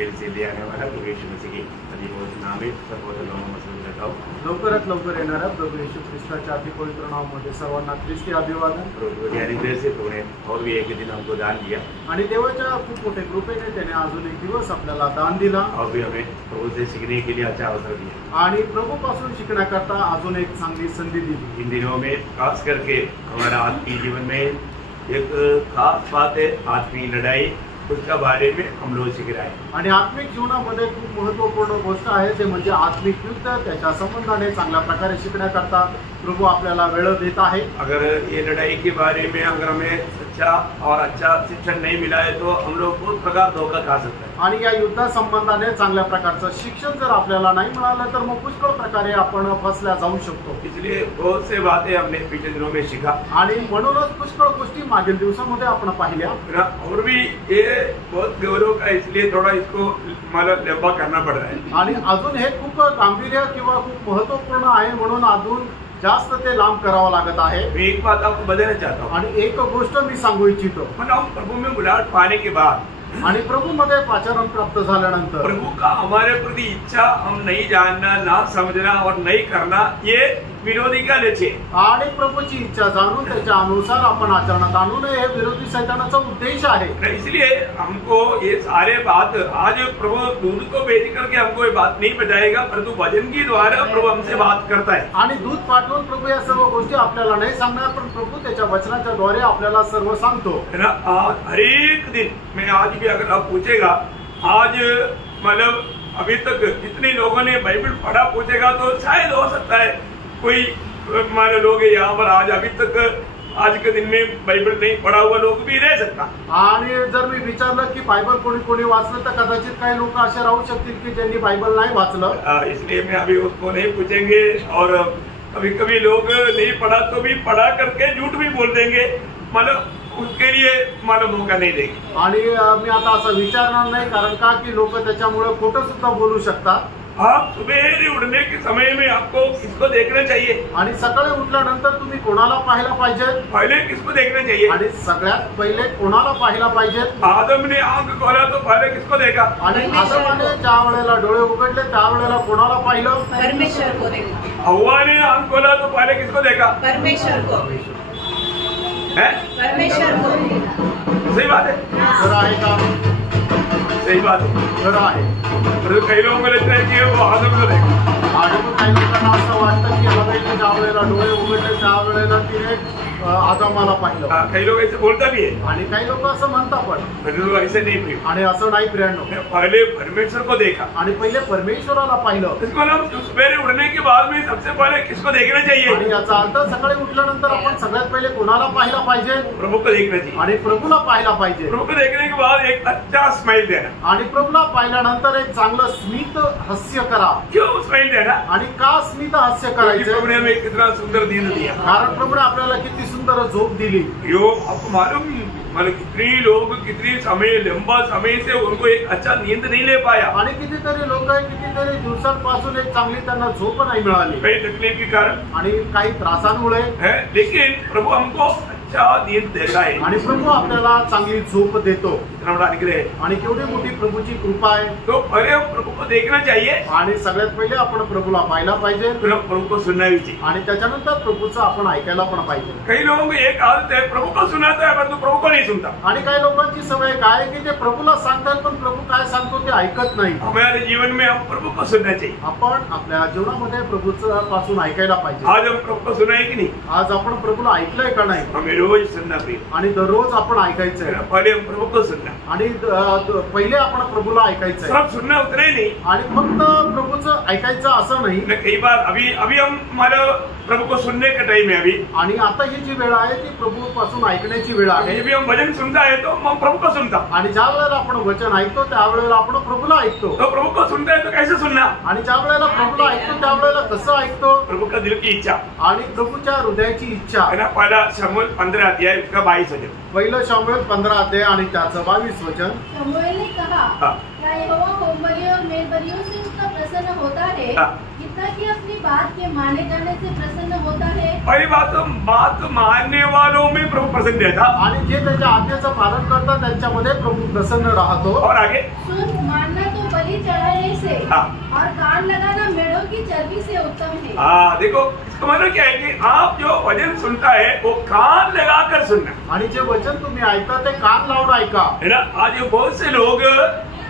Gel से ले आने वाला प्रभु यीशु मसीह की अधिपति नाम में सर्वोच्च नाम मसूल करता हूँ। लवकरात लवकर येणाऱ्या प्रभु येशू ख्रिस्ताच्या अति पवित्र नावामध्ये सर्वांना ख्रिस्ती अभिवादन। प्रभु यानी देर से प्रभु ने और भी एक दिन हमको दान दिया आणि देवाच्या खूप मोठे कृपेने त्याने अजून एक दिवस आपल्याला दान दिला और भी हमें प्रभु से सीखने के लिए अच्छा अवसर दिया आणि प्रभूपासून शिकण्याकरता अजून एक चांगली संधी दिली। इन दिनों में खास करके हमारा आत्मीय जीवन में एक खास बात है आत्मीय लड़ाई, उसका बारे में हम लोग सीख रहे हैं। आणि आत्मिक जीवनामध्ये खूप महत्त्वपूर्ण गोष्ट आहे ते म्हणजे आत्मिक युद्ध, त्याच्या संबंधाने चांगल्या प्रकारे शिकण्याकरता प्रभु आपल्याला वेळ देत आहे। अगर ये लड़ाई के बारे में अगर हमें सच्चा और अच्छा शिक्षण नहीं मिला है तो हम लोग बहुत प्रकार धोखा खा सकते हैं। आणि या युद्धा संबंधाने चांगल्या प्रकारचं शिक्षण जर आपल्याला नाही मिळालं तर मग पुष्कळ प्रकारे आपण फसल्या जाऊ शकतो। इसलिए बहुत से बातें हमने पिछले दिनों में सीखा आणि म्हणूनच पुष्कळ गोष्टी मागील दिवसामध्ये आपण पाहिल्या और भी ये बहुत गौरव का, इसलिए थोड़ा इसको मतलब लंबा करना पड़ रहा है। आणि अजून हे खूप गांभीर्य किंवा खूप महत्त्वपूर्ण आहे म्हणून अजून जास्त ते लांब करावं लागत आहे। मैं एक बात आपको बताना चाहता हूँ आणि एक गोष्ट मी सांगू इच्छितो, मतलब प्रभु में बुलाहट पाने के बाद आणि प्रभु मध्ये पाचारण प्राप्त झाल्यानंतर प्रभु का हमारे प्रति इच्छा हम नहीं जानना, ना समझना और नहीं करना, ये विरोधी का लक्ष्य है। आणि प्रभूची इच्छा जाणून त्याच्या अनुसार आपण आचरणात आणू नये हे विरोधी शैतानाचा उद्देश आहे। इसलिए हमको ये सारे बात आज प्रभु दूध को भेज करके हमको ये बात नहीं बताएगा, परंतु वचन के द्वारा प्रभु हमसे बात करता है। आणि दूध पाठवून प्रभु या सर्व गोष्टी आपल्याला नाही सांगणार, पण प्रभु त्याच्या वचनाच्या द्वारे आपल्याला सर्व सांगतो है ना। हर एक दिन मैं आज भी अगर आप पूछेगा, आज मतलब अभी तक जितने लोगों ने बाइबल पढ़ा पूछेगा तो शायद हो सकता है कोई हमारे लोग यहाँ पर आज अभी तक आज के दिन में बाइबल नहीं पढ़ा हुआ लोग भी रह सकता। आणि जर मी विचारलं की बायबल कोणी कोणी वाचलं तर कदाचित काही लोक असे राहू शकतील की ज्यांनी बायबल नाही वाचलं। इसलिए मैं अभी उसको नहीं पूछेंगे, और कभी कभी लोग नहीं पढ़ा तो भी पढ़ा करके झूठ भी बोल देंगे, मतलब उसके लिए मतलब मौका नहीं देंगे। आणि मी आता असं विचारणार नाही, कारण का की लोक त्याच्यामुळे खोटं सुद्धा बोलू शकतात। आप सुबह उठने के समय में आपको किसको देखना चाहिए? आणि सकाळी उठल्यानंतर तुम्ही कोणाला पाहायला पाहिजे? पहले किसको देखना चाहिए? आणि सगळ्यात पहिले कोणाला पाहायला पाहिजे? आदम ने आंख खोला तो पहले किसको देखा? आणि आदमाने ज्या वेळेला डोळे उघडले त्या वेळेला कोणाला पाहिलं? परमेश्वर को देखा। हव्वा ने आंख खोला तो पहले किसको देखा? परमेश्वर को। है? परमेश्वर को। सही बात है। खरं आहे का? सही बात है, खरं आहे। पर कई लोगों को लगता है कि वो आदम को देखा। आणि मग काही लोकांना असं वाटतं की हवेने ज्या वेळेला डोळे उघडले त्या वेळेला तिने आदमाला पाहिलं। कई लोग ऐसे बोलता भी है, आणि काही लोक असं म्हणतात पण ऐसे नहीं प्रिय। आणि असं नाही प्रियांनो, पहले परमेश्वर को देखा आणि पहिले परमेश्वराला पाहिलं। इसको हम सवेरे उठने के बाद में सबसे पहले किसको देखना चाहिए? आणि याचा अर्थ सकाळी उठल्यानंतर आपण सगळ्यात पहिले कोणाला पाहायला पाहिजे? प्रभु को देखना चाहिए। आणि प्रभूला पाहायला पाहिजे। प्रभु को देखने के बाद एक अच्छा स्माइल देना। आणि प्रभूला पाहिल्यानंतर एक चांगलं स्मित हास्य करा। क्यों स्माइल देना? आणि का स्मित हास्य करायचं? प्रभु ने हमें कितना सुंदर दिन दिया, कारण प्रभूने आपल्याला किती सुंदर झोप दिली। यो आपको मालूम, मतलब कितने लोग कितने समय लंबा समय से उनको एक अच्छा नींद नहीं ले पाया। आणि कितीतरी लोक कितीतरी दिवसांपासून एक चांगली त्यांना झोप नाही मिळाली, कई तकलीफ के कारण आणि काही त्रासांमुळे है, लेकिन प्रभु हमको अच्छा नींद देता है। आणि प्रभू आपल्याला चांगली झोप देतो। इतना बड़ा अनुग्रह है, आणि केवढी मोठी प्रभूची कृपा आहे। तो पहले प्रभु को देखना चाहिए, आणि सगळ्यात पहिले आपण प्रभूला पाहायला पाहिजे, फिर प्रभु को सुनना भी चाहिए। आणि त्याच्यानंतर प्रभूचं आपण ऐकायला पण पाहिजे। कई लोगों को एक आदत है, प्रभु को सुनाता है परंतु प्रभु को नहीं सुनता। आणि काही लोकांची सवय काय की ते प्रभूला सांगतात पण प्रभू काय सांगतो ते ऐकत नाही। हमारे जीवन में हम प्रभु को सुनना चाहिए। आपण आपल्या जीवनामध्ये प्रभूचं पासून ऐकायला पाहिजे। आज हम प्रभु को सुना है कि नहीं? आज आपण प्रभूला ऐकलंय का नाही? हमें रोज सुनना चाहिए, आणि दररोज आपण ऐकायचंय। पहले हम प्रभु को सुनना, आणि पहिले आपण प्रभूला ऐकायचंय। सिर्फ सुनना उतना ही नहीं, आणि फक्त प्रभूचं ऐकायचं असं नाही। कई बार अभी हम हमारा प्रभु को सुनने का टाइम है अभी, आणि आता ही जी वेळ आहे ती प्रभू पासून ऐकण्याची वेळ आहे। जब भी हम भजन सुनता है तो हम प्रभु को सुनता, आणि ज्या वेळेला आपण वचन ऐकतो त्यावेळेला आपण प्रभूला ऐकतो। तो प्रभु को सुनता है तो कैसे सुनना? आणि ज्या वेळेला प्रभूला ऐकतो त्यावेळेला कसं ऐकतो? प्रभु का दिल की इच्छा, आणि प्रभूच्या हृदयाची इच्छा है ना। पहला शमूएल 15 अध्याय उसका 22 वचन, पहिलं शमूएल 15 अध्याय आणि त्याचं 28 वचन। शमूएल ने कहा, हाँ। क्या यहोवा होमबलियों और मेलबलियों से उसका प्रसन्न होता है, हाँ। जितना कि अपनी बात के माने जाने से प्रसन्न होता है? पहली बात मानने वालों में प्रभु प्रसन्न रहता। आणि जे त्याच्या आज्ञेचं पालन करतात त्यांच्यामध्ये प्रभु प्रसन्न राहतो। और आगे सुन, मानना तो बलि चढ़ाने से हाँ। और कान लगाना मेढ़ों की चर्बी से उत्तम है। हाँ, देखो इसका मतलब क्या है कि आप जो वचन सुनता है वो कान लगाकर सुनना आणि जे वचन तुम्ही ऐकता ते कान लावून ऐका, है ना। आज बहुत से लोग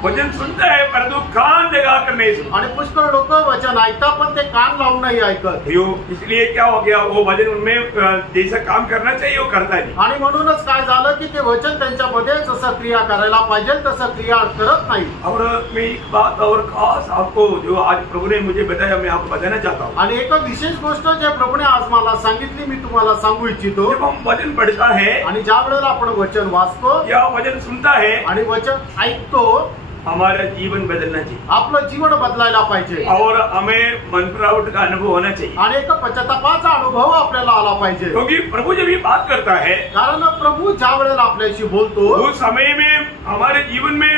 वचन सुनता है परंतु कान लगाकर नहीं सुनता। आणि पुष्कळ लोक वचन ऐकतात पण ते कान लावून नाही ऐकत। इसलिए क्या हो गया, वो वचन उनमें जैसा काम करना चाहिए वो करता नहीं। आणि म्हणूनच काय झालं की ते वचन त्यांच्यामध्ये जसं क्रिया करायला पाहिजे तसं क्रिया करत नाही। और मैं एक बात और खास आपको जो आज प्रभु ने मुझे बताया मैं आपको बताना चाहता हूँ। आणि एक विशेष गोष्ट जे प्रभूने आज मला सांगितली मी तुम्हाला सांगू इच्छितो। जब हम वचन पढ़ता है आणि ज्या वेळेला आपण वचन वाचतो या वचन सुनता है आणि वचन ऐकतो, हमारा जीवन बदलना चाहिए आपलं जीवन बदलायला पाहिजे और हमें मनपरावट का अनुभव होना चाहिए। आणि एक पश्चातापाचा अनुभव आपल्याला आला पाहिजे, क्योंकि प्रभु जब ये बात करता है कारण प्रभू ज्या वेळेला आपल्याशी बोलतो उस समय में हमारे जीवन में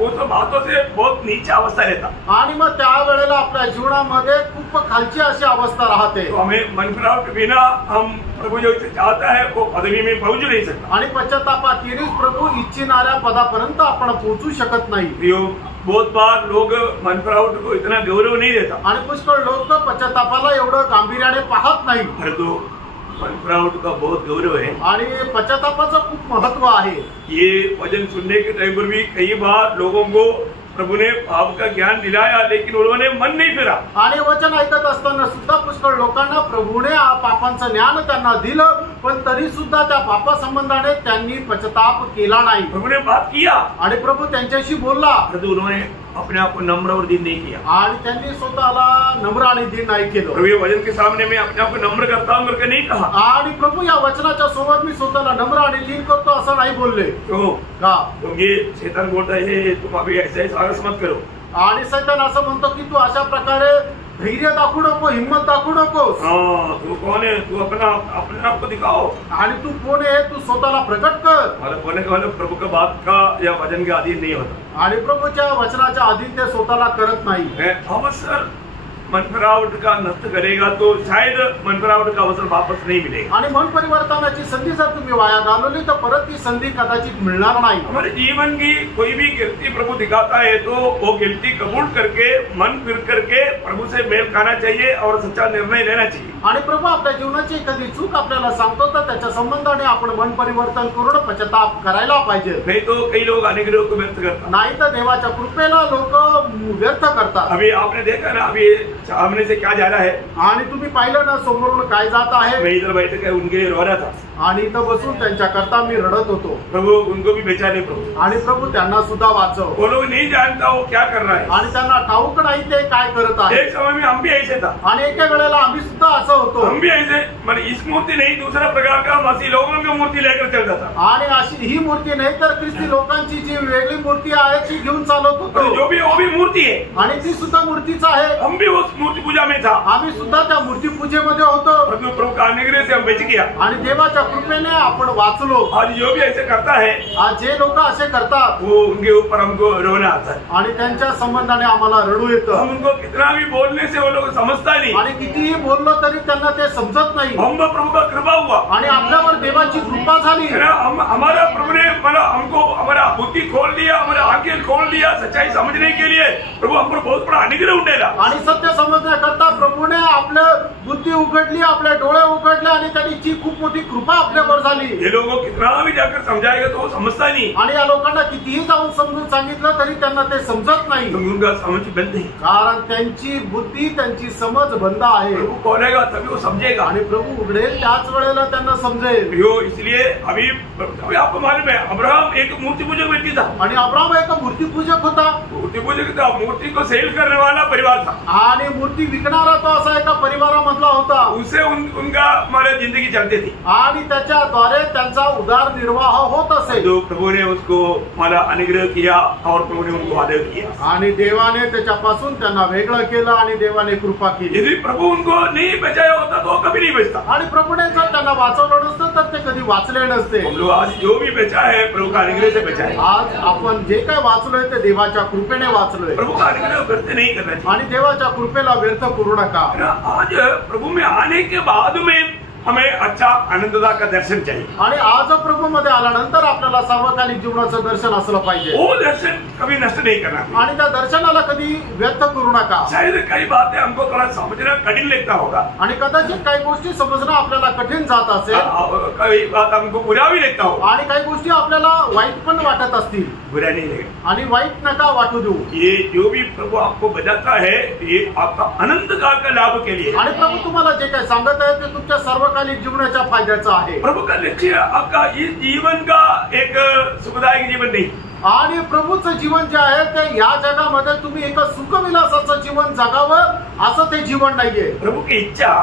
उस बातों से बहुत नीचा अवस्था रहता, आणि मग त्या वेळेला आपल्या जीवनामध्ये खूप खालची अशी अवस्था राहते। तो हमें मनपरावट बिना हम प्रभु जो चाहता है वो पदवी में पहुंच नहीं सकता। आणि पश्चातापाखेरीज प्रभू इच्छिणाऱ्या पदापर्यंत आपण पोहोचू शकत नाही। बहुत बार लोग मनपरावट को इतना गौरव नहीं देता आणि पुष्कळ लोक पश्चातापाला एवढं गांभीर्याने पाहत नाही, परंतु मनपरावट का बहुत गौरव है आणि पश्चातापाचं खूप महत्व आहे। ये वचन सुनने के टाइम पर भी कई बार लोगों को प्रभु ने पाप का ज्ञान दिलाया लेकिन उन्होंने मन नहीं फिरा। आणि वचन ऐकत असताना सुद्धा पुष्कळ लोकांना प्रभूने पापांचं ज्ञान त्यांना दिलं, पण तरी सुद्धा त्या पापा संबंधाने त्यांनी पश्चाताप केला नाही। प्रभु ने बात किया आणि प्रभू त्यांच्याशी बोलला, परंतु उन्होंने अपने आप को नम्र और दीन नहीं किया आणि त्यांनी स्वतःला नम्र आणि दीन नाही केलं। प्रभु ये वचन के सामने मैं अपने आप को नम्र करता हूँ करके नहीं कहा, आणि प्रभू या वचनाच्या सोबत मी स्वतःला नम्र आणि दीन करतो असं नाही बोलले। क्यों? का? क्योंकि शैतान बोलता है तुम अभी ऐसा ही साहस मत करो। आणि सैतान असं म्हणतो की तू अशा प्रकारे धैर्य दाखवू नको, हिम्मत दाखवू नकोस। हाँ, तू कौन है? तू अपने आप को दिखाओ आणि तू कोण आहे तू स्वतःला प्रकट कर। मतलब बोलने का मतलब प्रभु का बात का या वचन के अधीन नहीं होता। आणि प्रभूच्या वचनाच्या अधीन ते स्वतःला करत नाही। अवसर मनपरावट का नष्ट करेगा तो शायद मनपरावट का अवसर वापस नहीं मिलेगा। आणि मन परिवर्तनाची संधी जर तुम्ही वाया घालवली तर परत ती संधी कदाचित मिळणार नाही। हमारे जीवन की कोई भी गिनती प्रभु दिखाता है तो वो गिनती कबूल करके मन फिर करके प्रभु से मेल खाना चाहिए और सच्चा निर्णय लेना चाहिए। आणि प्रभू आपल्या जीवनाची एखादी चूक आपल्याला सांगतो तर त्याच्या संबंधाने आपण मन परिवर्तन करून पश्चाताप करायला पाहिजे। नहीं तो कई लोग अनुग्रह को व्यक्त करतात, नाही तर देवाच्या कृपेला लोक व्यर्थ करतात। अभी आपने देखा ना अभी सामने से क्या जा रहा है, आणि तुम्ही पाहिलं ना समोरून काय जात आहे। मैं इधर बैठ कर उनके लिए रो रहा था आणि इथं बसून त्यांच्याकरता मी रडत होतो। प्रभु उनको भी बचाने प्रभु, आणि प्रभू त्यांना सुद्धा वाचव। वो लोग नहीं जानता वो क्या कर रहा है आणि त्यांना ठाऊक नाही ते काय करत आहे। एक समय में हम भी ऐसे था, आणि एका वेळेला आम्ही सुद्धा असं होतो। हम भी ऐसे मैंने इस मूर्ति नहीं दूसरा प्रकार का मसीह लोगों की मूर्ति लेकर चलता था। आणि अशी ही मूर्ती नाही तर ख्रिस्ती लोकांची जी वेगळी मूर्ती आहे ती घेऊन चालत होतो। जो भी वो भी मूर्ति है, आणि ती सुद्धा मूर्तीच आहे। हम भी उस मूर्ति पूजा में था, आम्ही सुद्धा त्या मूर्ती पूजेमध्ये होतो। परंतु प्रभु का अनुग्रह से हम बच गया। आणि देवाच्या कृपेने आपण वाचलो। आज जो भी ऐसे करता है आज जे लोक असे करतात वो उनके ऊपर हमको रोना आता है। आणि त्यांच्या संबंधाने आम्हाला रडू येतं। हम उनको कितना भी बोलने से वो लोग समझता नहीं, आणि कितीही बोललो तरी त्यांना ते समजत नाही। हम पर प्रभु का कृपा हुआ आणि आपल्यावर देवाची कृपा झाली। हमारा प्रभु ने हमको हमारा बुद्धि खोल दिया, हमारा आंखें खोल दिया सच्चाई समझने के लिए। प्रभु हम पर बहुत बड़ा अनुग्रह उठेला आणि सत्य समजण्याकरता प्रभूने आपलं बुद्धी उघडली, आपले डोळे उघडले आणि त्यांची खूप मोठी कृपा आपल्यावर झाली। ये लोगों को कितना भी जाकर समझाएगा तो वो समझता नहीं, आणि या लोकांना कितीही जाऊन समजून सांगितलं तरी त्यांना ते समजत नाही, तो उनका समझ बंद नहीं। कारण त्यांची बुद्धी त्यांची समज बंद आहे। प्रभु बोलेगा तभी वो समझेगा आणि प्रभू उघडेल त्याच वेळेला त्यांना समजेल। इसलिए अभी आपको मालूम है अब्राहम एक मूर्ति पूजक व्यक्ति था। आणि अब्राहम एक मूर्ती पूजक होता। मूर्ति पूजक था, मूर्ति को सेल करने वाला परिवार था। आणि मूर्ती विकणारा तो असा एका परिवारामधला होता। उससे उनका हमारे जिंदगी चलती थी आणि त्याच्याद्वारे त्यांचा उदरनिर्वाह होत असे। जो प्रभु ने उसको मला अनुग्रह किया और प्रभु ने उनको आदर किया आणि देवाने त्याच्यापासून त्यांना वेगळं केलं आणि देवाने कृपा केली। यदि प्रभु उनको नहीं बचाया होता तो कभी नहीं बचता। आणि प्रभूने जर त्यांना वाचवलं नसतं तर ते कधी वाचले नसते। हम लोग आज जो भी बचा है प्रभु का अनुग्रह से बचा है। आज आपण जे काय वाचलोय ते देवाच्या कृपेने वाचलोय प्रभु का अनुग्रह व्यर्थ नहीं करना चाहिए। आणि देवाच्या कृपेला व्यर्थ करू नका। आज प्रभु में आने के बाद में हमें अच्छा आनंददा का दर्शन चाहिए आणि आज प्रभू मध्ये आल्यानंतर आपल्याला सार्वकालिक जीवनाचं दर्शन असलं पाहिजे। वो दर्शन कभी नष्ट नहीं करना चाहिए। आणि त्या दर्शनाला कधी व्यर्थ करू नका। शायद कई बातें हमको थोड़ा समझना कठिन लगता होगा आणि कदाचित काही गोष्टी समजणं आपल्याला कठीण जात असेल, कई बात हमको बुरा भी लगता होगा आणि काही गोष्टी आपल्याला वाईट पण वाटत असतील। बुरा नहीं लगेगा आणि वाईट नका वाटू देऊ। ये जो भी प्रभु आपको बताता है ये आपका अनंत काल का लाभ के लिए। आणि प्रभू तुम्हाला जे काही सांगत आहे ते तुमच्या सर्वकालिक जीवनाच्या फायद्याचं आहे। प्रभु का लक्ष्य आपका इस जीवन का एक सुखदायक जीवन नहीं। आणि प्रभूचं जीवन जे आहे ते या जगामध्ये तुम्ही एक सुखविलासाचं जीवन जगावं असं ते जीवन नाहीये। प्रभु की इच्छा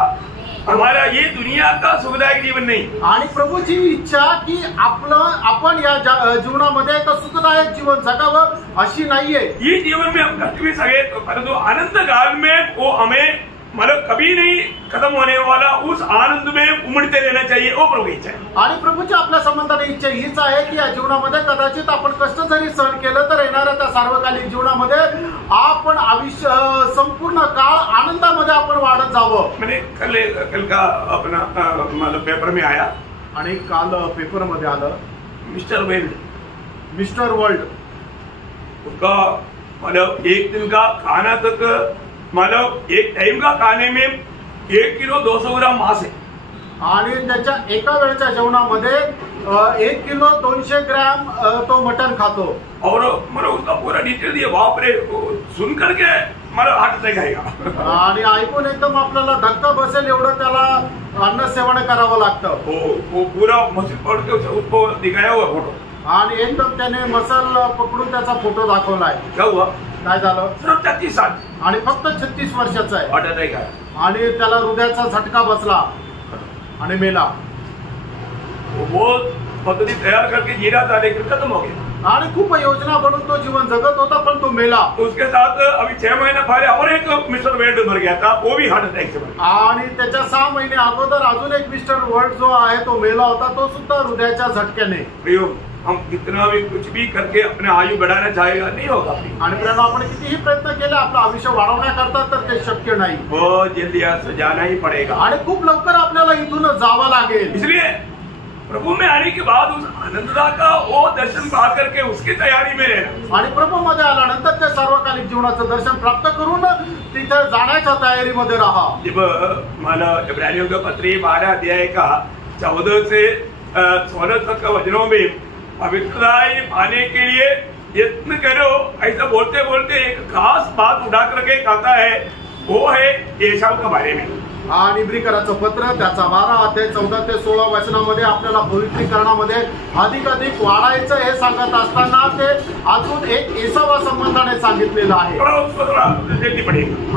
हमारा ये दुनिया का सुखदायक जीवन नहीं। आणि प्रभूची इच्छा की आपण या जीवनामध्ये एक सुखदायक जीवन जगावं अशी नाहीये। ये जीवन में हम कष्ट भी सहे परंतु अनंत काल में वो हमें मतलब कभी नहीं खत्म होने वाला उस आनंद में उमड़ते रहना चाहिए, वो प्रभु की इच्छा है। आणि प्रभूच्या आपल्या संबंधाने इच्छा हीच आहे की या जीवनामध्ये कदाचित आपण कष्ट जरी सहन केलं तर येणाऱ्या त्या सार्वकालिक जीवनामध्ये आपण आयुष्य संपूर्ण काळ आनंदामध्ये आपण वाढत जावं। मैंने कल का अपना मतलब पेपर में आया आणि काल पेपर मध्ये आलं मिस्टर वर्ल्ड उसका मतलब एक दिन का खाना तक मतलब एक टाइम का खाने में 1 किलो 200 ग्राम मांस है। आणि त्याच्या एका वेळच्या जेवणामध्ये 1 किलो 200 ग्रॅम तो मटन खातो। और मतलब उसका पूरा डिटेल दिया, बाप रे सुन करके मतलब हार्ट अटैक आएगा। आणि ऐकून एकदम आपल्याला धक्का बसेल एवढं त्याला अन्न सेवन करावं लागतं। वो पूरा मसल पकड़ के उसको दिखाया हुआ फोटो आणि एकदम त्याने मसल पकडून त्याचा फोटो दाखवलाय। क्या हुआ? काय झालं? सिर्फ 33 साल आणि फक्त 36 वर्षाचा आहे। हार्ट अटैक आया आणि त्याला हृदयाचा झटका बसला आणि मेला। वो पद्धति तैयार करके जी रहा था लेकिन खत्म हो गया। आणि खूप योजना बनवून तो जीवन जगत होता पण तो मेला। उसके साथ अभी 6 महीने पहले और एक मिस्टर वर्ल्ड मर गया था, वो भी हार्ट अटैक से मरा। आणि त्याच्या 6 महिने अगोदर अजून एक मिस्टर वर्ल्ड जो आहे तो मेला होता, तो सुद्धा हृदयाच्या झटक्याने। हम कितना भी कुछ भी करके अपने आयु बढ़ाना चाहेगा नहीं होगा। आणि प्रेरणा आपण कितीही प्रयत्न केले आपलं आयुष्य वाढवण्याकरता तर ते शक्य नाही। बहुत जल्दी यहाँ से जाना ही पड़ेगा आणि खूप लवकर आपल्याला इथून जावं लागेल। इसलिए प्रभु में आने के बाद उस आनंददा का वो दर्शन पा करके उसकी तैयारी में रहना। आणि प्रभू मध्ये आल्यानंतर ते सार्वकालिक जीवनाचं दर्शन प्राप्त करून तिथे जाण्याच्या तयारीमध्ये राहा। जब मला इब्रानियों के पत्री 12 अध्याय का 14 से 16 तक का वचनों में पवित्रताई पाने के लिए यत्न करो, ऐसा बोलते बोलते एक खास बात उठा करके कहता है, वो है एसाव के बारे में। आणि इब्रिकराचं पत्र त्याचा 12 अध्याय 14 ते 16 वचनामध्ये आपल्याला पवित्रीकरणामध्ये अधिक वाढायचं हे सांगत असताना ते अजून एक एसावा संबंधाने सांगितलेलं आहे।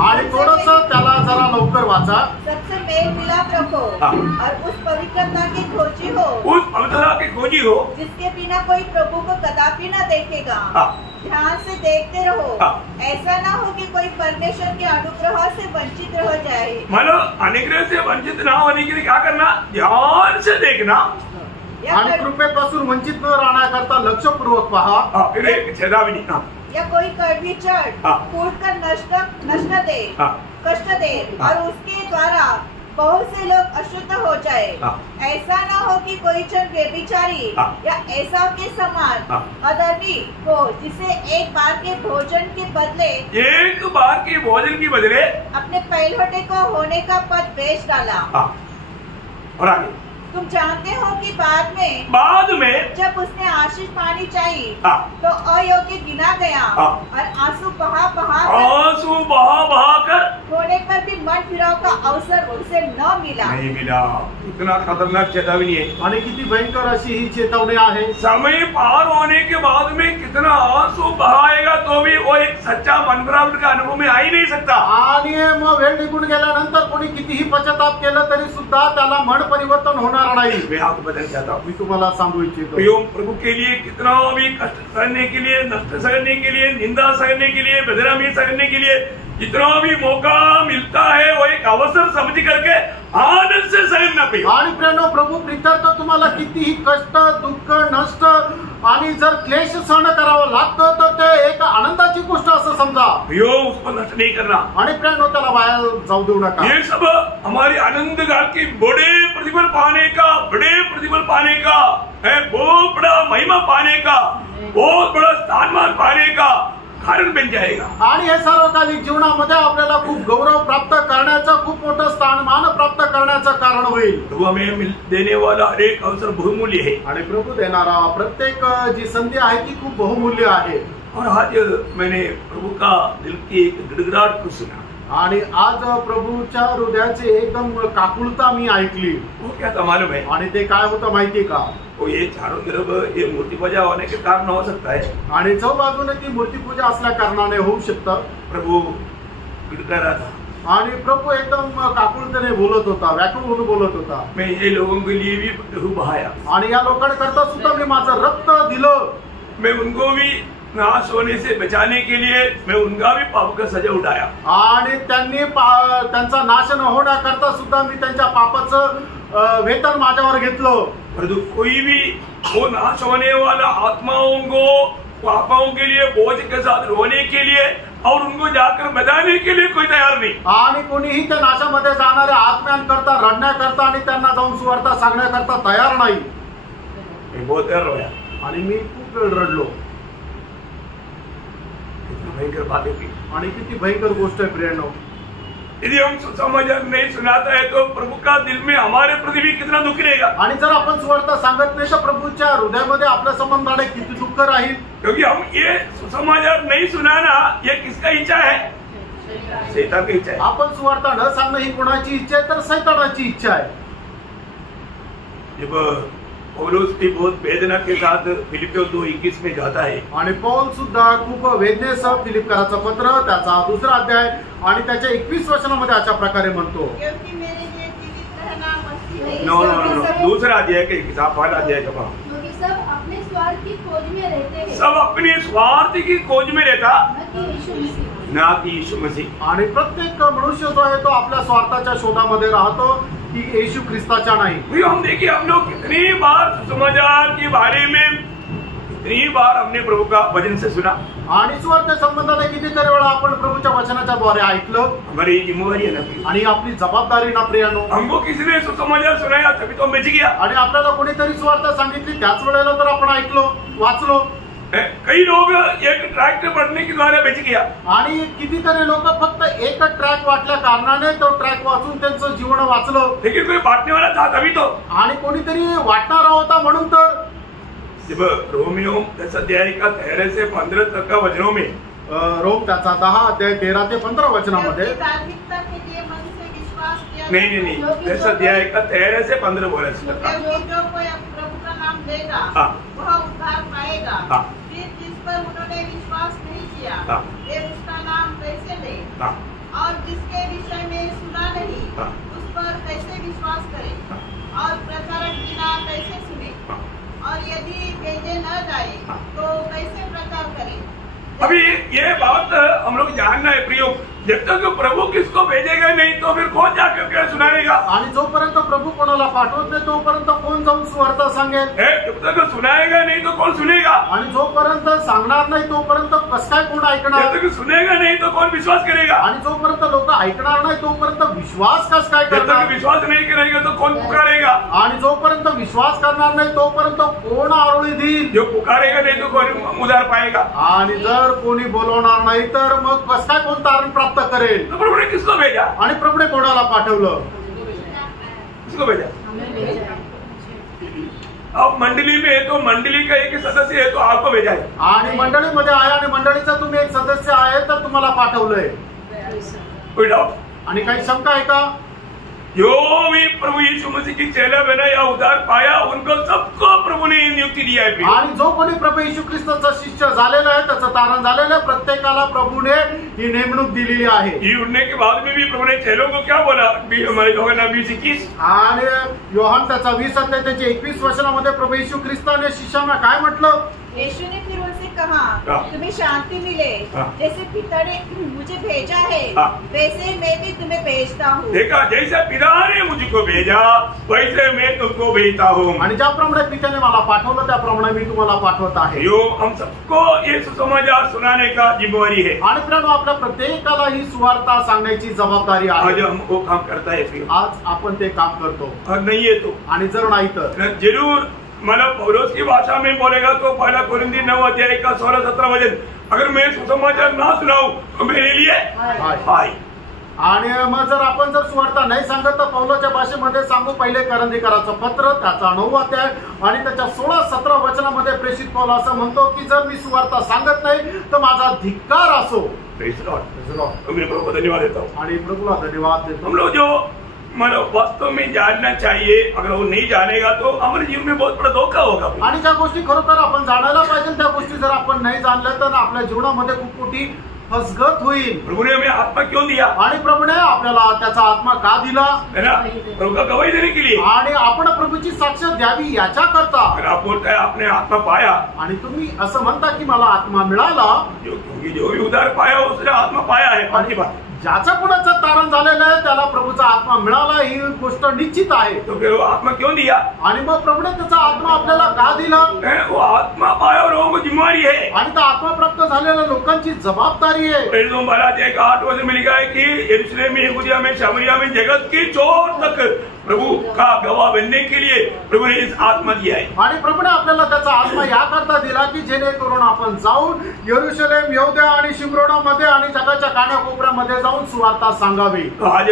आणि थोडस त्याला जरा लवकर वाचा। सबसे मेल मिलाप रखो और उस पवित्रता की खोजी हो, उस पवित्रता की खोजी हो जिसके बिना कोई प्रभु को कदापि न देखेगा। ध्यान से देखते रहो, ऐसा ना हो कि कोई परमेश्वर के अनुग्रह से वंचित रह जाए। मतलब अनुग्रह से वंचित ना होने के लिए क्या करना? ध्यान से देखना आणि कृपेपासून वंचित न राहण्याकरता लक्षपूर्वक पहा। फिर एक चेतावनी या कोई कड़वी चढ़ फूट कर नष्ट दे कष्ट दे और उसके द्वारा बहुत से लोग अशुद्ध हो जाए। ऐसा ना हो कि कोई जन व्यभिचारी या ऐसा के समान अधर्मी हो, जिसे एक बार के भोजन के बदले अपने पहलौठे को होने का पद बेच डाला। और आगे तुम जानते हो कि बाद में जब उसने आशीष पानी चाहिए तो अयोग्य गिना गया और आंसू बहा बहा कर होने पर भी मन फिराव का अवसर उसे नहीं मिला। इतना खतरनाक चेतावनी है आणि किती भयंकर अशी ही चेतावनी आहे। समय पार होने के बाद में कितना आंसू बहाएगा तो भी वो एक सच्चा मन फिरावट का अनुभव में आ ही नहीं सकता। आणि मग वेळ निघून गेल्यानंतर कोणी कितीही पश्चाताप केलं तरी सुद्धा त्याला मन परिवर्तन होणार नाही। मैं आपको बदल जाता हूँ, मी तुम्हाला सांगू इच्छितो प्रभु के लिए कितना भी कष्ट सहने के लिए, नष्ट सहने के लिए, निंदा सहने के लिए, बदनामी सहने के लिए जितना भी मौका मिलता है वो एक अवसर समझ करके आनंद से सहन न पाहिजे. आणि प्रियानो, प्रभू प्रित्यर्थ तुम्हाला कितीही कष्ट, दुःख, नष्ट आणि जर क्लेश सहन करावं लागतं तर ते एक आनंदाची गोष्ट असं समजा. यो उसको नष्ट नहीं करना. आणि प्रियानो, त्याला वाया जाऊ देऊ नका. ये सब हमारी आनंद काल की बड़े प्रतिफल पाने का, बड़े प्रतिफल पाने का है, बहुत बड़ा महिमा पाने का, बहुत बड़ा स्थानमान पाने का कारण बन जाएगा. आणि हे सार्वकालिक जीवनामध्ये आपल्याला खूप गौरव प्राप्त करण्याचं, खूप मोठं स्थानमान प्राप्त करण्याचं कारण होईल. प्रभु हमें देने वाला हर एक अवसर बहुमूल्य है. आणि प्रभू देणारा प्रत्येक जी संधी आहे ती खूप बहुमूल्य आहे. और आज मैंने प्रभु का दिल की एक गिड़गिड़ाहट को सुना. आणि आज प्रभूच्या हृदयाची एकदम काकुळता मी ऐकली. वो क्या था मालूम है? आणि ते काय होतं माहिती का? वो ये चारों तरफ ये मूर्ति पूजा होने के कारण हो सकता है. आणि चौ बाजूने ती मूर्ती पूजा असल्या कारणाने होऊ शकतं. प्रभु गिड़गिड़ा रहा था. आणि प्रभू एकदम काकुळतेने बोलत होता, व्याकुळ होऊन बोलत होता. मैं ये लोगों के लिए भी लहू बहाया. आणि या लोकांकरता सुद्धा मी माझं रक्त दिलं. मैं उनको भी नाश होने से बचाने के लिए मैं उनका भी पाप का सजा उठाया. आणि त्यांनी त्यांचा नाश न होण्याकरता सुद्धा मी त्यांच्या पापाचं वेतन माझ्यावर घेतलं. परंतु कोई भी वो नाश होने वाला आत्माओं को पापों के लिए बोझ के साथ रोने के लिए और उनको जाकर बचाने के लिए कोई तैयार नहीं. आणि कोणीही त्या नाशामध्ये जाणाऱ्या आत्म्यांकरता रडण्याकरता आणि त्यांना जाऊन सुवार्ता सांगण्याकरता तयार नाही. मैं बहुत डर रोया. आणि मी खूप वेळ रडलो. भयंकर बातें थी. आणि किती भयंकर गोष्ट आहे प्रियानो. यदि हम सुसमाचार नहीं सुनाता है तो प्रभु का दिल में हमारे प्रति भी कितना दुख रहेगा. आणि जर आपण सुवार्ता सांगत नाही तर प्रभूच्या हृदयामध्ये आपल्या संबंधाने किती दुःख राहील. क्योंकि हम ये सुसमाचार नहीं सुनाना ये किसका इच्छा है? शैतान की इच्छा है. आपण सुवार्ता न सांगणं ही कोणाची इच्छा आहे तर सैतानाची इच्छा आहे. जब पौलुस भी बहुत वेदना के साथ फिलिपियों 2:21 में जाता है. आणि पौल सुद्धा खूप वेदनेसह फिलिपकराचं पत्र त्याचा 2रा अध्याय आणि त्याच्या 21 वचनामध्ये अशा प्रकारे म्हणतो. नो नो नो नो, दूसरा अध्याय के हिसाब वाला अध्याय का भाव. क्योंकि सब अपने स्वार्थ की खोज में रहते हैं. सब अपने स्वार्थ की खोज में रहता, ना की यीशु मसीह. आणि प्रत्येक मनुष्य जो आहे तो आपल्या स्वार्थाच्या शोधामध्ये राहतो की येशू ख्रिस्ताच्या नाही. हम देखिए हम लोग कितनी बार सुसमाचार के बारे में कितनी बार हमने प्रभु का वचन से सुना. आणि स्वार्थ संबंधाने कितीतरी वेळा आपण प्रभूच्या वचनाच्या द्वारे ऐकलं. हमारी जिम्मेवारी है ना. आणि आपली जबाबदारी ना प्रियानो. हमको किसी ने सुसमाचार सुनाया तभी तो हम बच गया. आणि आपल्याला कोणीतरी स्वार्थ सांगितली त्याच वेळेला तर आपण ऐकलो, वाचलो. कई लोग एक ट्रैक पढ़ने के द्वारा बच गया. आणि कितीतरी लोक फक्त एक ट्रॅक वाटल्या कारणाने तो ट्रॅक वाचून त्यांचं जीवन वाचलं. लेकिन कोई बांटने वाला था तभी तो. आणि कोणीतरी वाटणारा होता म्हणून तर. जब रोमियो 10 अध्याय का 13 से 15 तक का वचनों में रोम त्याचा 10 अध्याय 13 ते 15 वचनामध्ये नहीं 10 अध्याय का 13 से 15 बोला. जो कोई प्रभु का नाम लेगा वह उद्धार पाएगा. फिर जिस पर उन्होंने विश्वास नहीं किया वे उसका नाम कैसे ले, और जिसके विषय में सुना नहीं उस पर कैसे विश्वास करें, और प्रचारक बिना कैसे सुने, और यदि भेजे न जाए तो कैसे प्रचार करें. अभी ये बात हम लोग जानना है प्रियो. जब तक प्रभु किसको भेजेगा नहीं तो फिर कौन जाकर के सुनाएगा. आणि जोपर्यंत प्रभू कोणाला पाठवत नाही तोपर्यंत कोण जाऊन सुवार्ता सांगेल. जब तक सुनाएगा नहीं तो कौन सुनेगा. आणि जोपर्यंत सांगणार नाही तोपर्यंत कसं काय कोण ऐकणार. जब तक सुनेगा नहीं तो कौन विश्वास करेगा. आणि जोपर्यंत लोक ऐकणार नाही तोपर्यंत विश्वास कसं काय जब तक करणार. विश्वास नहीं करेगा तो कौन पुकारेगा. आणि जोपर्यंत विश्वास करणार नाही तोपर्यंत कोण आरोळी देईल. जो पुकारेगा नहीं तो कौन उधार पाएगा. आणि जर कोणी बोलवणार नाही तर मग कसं काय कोण तारण प्राप्त करेल. तो प्रभु ने किसको भेजा. आणि प्रभूने कोणाला पाठवलं. किसको भेजा. अब मंडली में है तो मंडली का एक सदस्य है तो आपको भेजा है. आणि मंडळीमध्ये आहे आणि मंडळीचा तुम्ही एक सदस्य आहे तर तुम्हाला पाठवलंय. कोई डाउट. आणि काही शंका आहे का. जो भी प्रभु यीशु मसीह की चेला बना या उद्धार पाया उनको सबको प्रभु ने नियुक्ति दिया है. आणि जो कोणी प्रभू येशू ख्रिस्ताचा शिष्य झालेला आहे त्याचं तारण झालेलं आहे प्रत्येकाला प्रभूने ही नेमणूक दिलेली आहे. ये उठने के बाद में भी प्रभु ने चेलों को क्या बोला. हमारे योहाना 20:21 आणि योहान त्याचा 20 अध्याय त्याच्या 21 वचनामध्ये प्रभू येशू ख्रिस्ताने शिष्यांना काय म्हटलं. यीशु ने फिर उनसे कहा तुम्हें शांति मिले, जैसे पिता ने मुझे भेजा है वैसे मैं भी तुम्हें भेजता हूँ। देखा, जैसे पिता ने मुझको भेजा वैसे मैं तुमको भेजता हूँ। आणि ज्याप्रमाणे पित्याने मला पाठवलं त्याप्रमाणे मी तुम्हाला पाठवत आहे। यो हम सबको ये सुसमाचार सुनाने का जिम्मेवारी है। आणि प्रिय आपल्या प्रत्येकाला ही सुवार्ता सांगण्याची जबाबदारी आहे। आज हम वो काम करता है। आज आपण ते काम करतो और नहीं है तो, आणि जर नाही तर जरूर मतलब पौलुस की भाषा में बोलेगा तो पहला कोरिन्थी 9 अध्याय का 16-17 वचन, अगर मैं सुसमाचार ना सुनाऊं तो मेरे लिए हाय। आणि मग जर आपण जर सुवार्ता नाही सांगत तर पौलाच्या भाषेमध्ये सांगू, पहिले करंदीकराचं पत्र त्याचा 9 अध्याय आणि त्याच्या 16-17 वचनामध्ये प्रेषित पौल असं म्हणतो की जर मी सुवार्ता सांगत नाही तर माझा धिक्कार असो। मैं प्रभु को धन्यवाद देता हूँ आणि प्रभूला धन्यवाद देतो। हम लोग जो मतलब वास्तव में जानना चाहिए, अगर वो नहीं जानेगा तो हमारे जीवन में बहुत बड़ा धोखा होगा। आणि ज्या गोष्टी खरोखर आपण जाणायला पाहिजे त्या गोष्टी जर आपण नाही जाणल्या तर आपल्या जीवनामध्ये खूप मोठी फसगत होईल। प्रभु ने हमें आत्मा क्यों दिया? आणि प्रभूने आपल्याला त्याचा आत्मा का दिला? है ना, प्रभु का गवाही देने के लिए। आणि आपण प्रभूची साक्ष द्यावी याच्या करता। अगर आप बोलते हैं आपने आत्मा पाया आणि तुम्ही असं म्हणता की मला आत्मा मिळाला, जो भी उधार पाया उसने आत्मा पाया है, बाकी बात ज्याचा कुणाचं तारण झालेलं आहे त्याला प्रभूचा आत्मा मिळाला ही गोष्ट निश्चित आहे। तो फिर वो आत्मा क्यों दिया? आणि मग प्रभूने त्याचा आत्मा आपल्याला का दिला? वो आत्मा पाया और लोगों को जिम्मेवारी है, आणि त्या आत्मा प्राप्त झालेल्या लोकांची जबाबदारी आहे। 8 वचन में लिखा है कि यरूशलेम में, यहूदिया में, सामरिया में, जगत की छोर तक प्रभु का गवाह बनने के लिए प्रभु ने इस आत्मा दिया है। आणि प्रभूने आपल्याला त्याचा आत्मा याकरता दिला की जेणेकरून आपण जाऊन यरूशलेम, यहूदिया आणि शिमरोनामध्ये आणि जगाच्या कानाकोपऱ्यामध्ये जाऊन सुवार्ता सांगावी। आज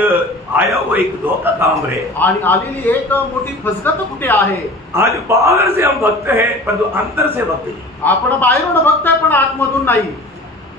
आया वो एक धोखा काम है, आणि आलेली एक मोठी फसगत कुठे आहे? आज बाहर से हम भक्त हैं परंतु अंदर से भक्त नहीं। आपण बाहेरून भक्त आहे पण आतमधून नाही।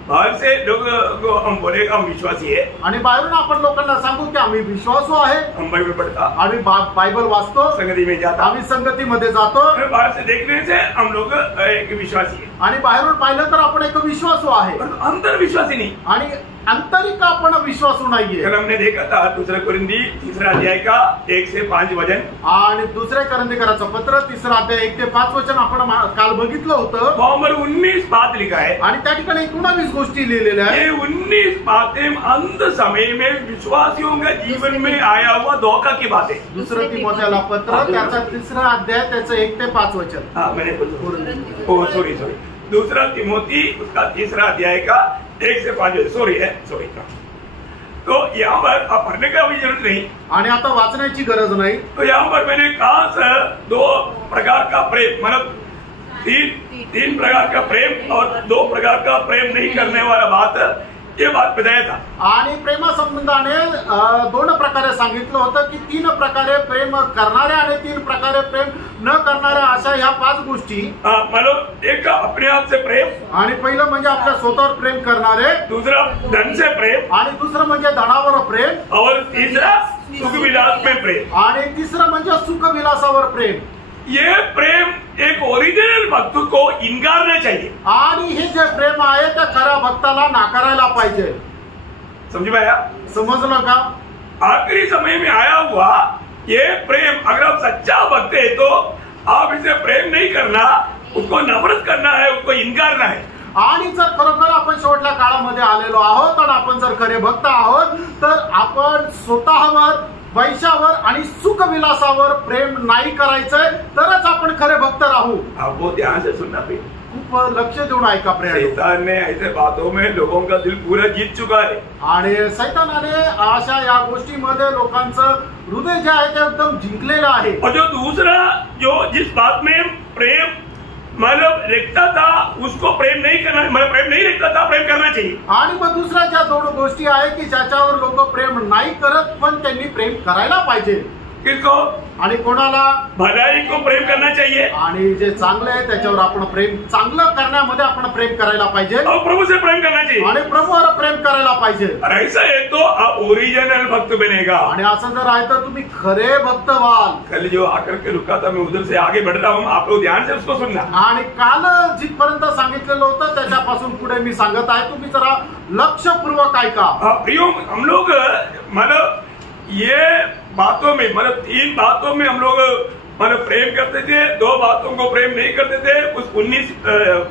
बाहर से लोग को हम बोलेगा हम विश्वासी है, आणि बाहेरून आपण लोकांना सांगू की आम्ही विश्वासू आहे, हम बाइबल पढ़ता, आम्ही बायबल वाचतो, संगति में जाता, आम्ही संगतीमध्ये जातो। बाहर से देखने से हम लोग एक विश्वासी है, आणि बाहेरून पाहिलं तर आपण एक विश्वासू आहे, अंदर विश्वासी नहीं। आणि आंतरिक आपण विश्वासू नाहीये। कल हमने देखा था 2 कोरिन्थी 3 अध्याय का 1 से 5 वचन, आणि दुसरे करंदीकराचं पत्र 3 अध्याय 1 ते 5 वचन आपण काल बघितलं होतं। नंबर 19 बात लिखा है आणि त्या ठिकाणी 19 गोष्टी लिहिलेल्या आहेत। ये 19 बातें अंत समय में विश्वासियों के जीवन में आया हुआ धोखा की बातें। दुसरं तिमोथेला पत्र त्याचा 3 अध्याय त्याचं 1 ते 5 वचन। हाँ मैंने सॉरी 2 तिमोथी उसका 3 अध्याय का 1 से 5 सॉरी। तो यहाँ पर आप पढ़ने का भी जरूरत नहीं, आणि आता वाचण्याची गरज नाही। तो यहाँ पर मैंने खास 2 प्रकार का प्रेम, मतलब तीन प्रकार का प्रेम और 2 प्रकार का प्रेम नहीं करने वाला बात, ये बात बताया था। आणि प्रेमा संबंधाने 2 प्रकारे सांगितलं होतं की 3 प्रकारे प्रेम करणारे आणि 3 प्रकारे प्रेम न करणारे अशा ह्या 5 गोष्टी। मतलब एक अपने आप से प्रेम, आणि पहिलं म्हणजे आपल्या स्वतःवर प्रेम करणारे, दूसरा धन से प्रेम, आणि दुसरं म्हणजे धनावर प्रेम, और तीसरा सुख विलास में प्रेम, आणि तिसरं म्हणजे सुख विलासावर प्रेम। ये प्रेम एक ओरिजिनल भक्त को इनकारना चाहिए, आणि हे जे प्रेम आहे त्या खऱ्या भक्ताला नाकारायला पाहिजे। समझ में आया? समजलं का? आखिरी समय में आया हुआ ये प्रेम, अगर आप सच्चा भक्त है तो आप इसे प्रेम नहीं करना, उसको नफरत करना है, उसको इनकारना है। आणि जर खरोखर आपण शेवटच्या काळामध्ये आलेलो आहोत आणि आपण जर खरे भक्त आहोत तर आपण स्वतःवर, पैशावर आणि सुख विलासावर प्रेम नाही करायचंय, तरच आपण खरे भक्त राहू। आप वो ध्यान से सुनना भी, खूप लक्ष देऊन ऐका प्रेम। शैतान ने ऐसे बातों में लोगों का दिल पूरा जीत चुका है, आणि सैतानाने अशा या गोष्टीमध्ये लोकांचं हृदय जे आहे ते एकदम जिंकलेलं आहे। और जो दूसरा जो जिस बात में प्रेम मतलब लिखता था उसको प्रेम नहीं करना, मतलब प्रेम नहीं लिखता था, प्रेम करना चाहिए। आणि मग दुसऱ्या ज्या 2 गोष्टी आहे की ज्याच्यावर लोक प्रेम नाही करत पण त्यांनी प्रेम करायला पाहिजे। किसको? आणि कोणाला? भलाई को प्रेम करना चाहिए, आणि जे चांगलं आहे त्याच्यावर आपण प्रेम, चांगलं करण्यामध्ये आपण प्रेम करायला पाहिजे, और प्रभु से प्रेम करना चाहिए, आणि प्रभूवर प्रेम करायला पाहिजे। ऐसा है तो आप ओरिजिनल भक्त बनेगा। आणि असं जर आहे तर तुम्ही खरे भक्त व्हाल। कल जो आकर के रुका था मैं उधर से आगे बढ़ रहा हूँ, आप लोग ध्यान से उसको सुनना। आणि काल जिथपर्यंत सांगितलेलं होतं त्याच्यापासून पुढे मी सांगत आहे, तुम्ही जरा लक्षपूर्वक ऐका। प्रियो, हम लोग मतलब ये बातों में, मतलब 3 बातों में हम लोग मतलब प्रेम करते थे, 2 बातों को प्रेम नहीं करते थे। उस 19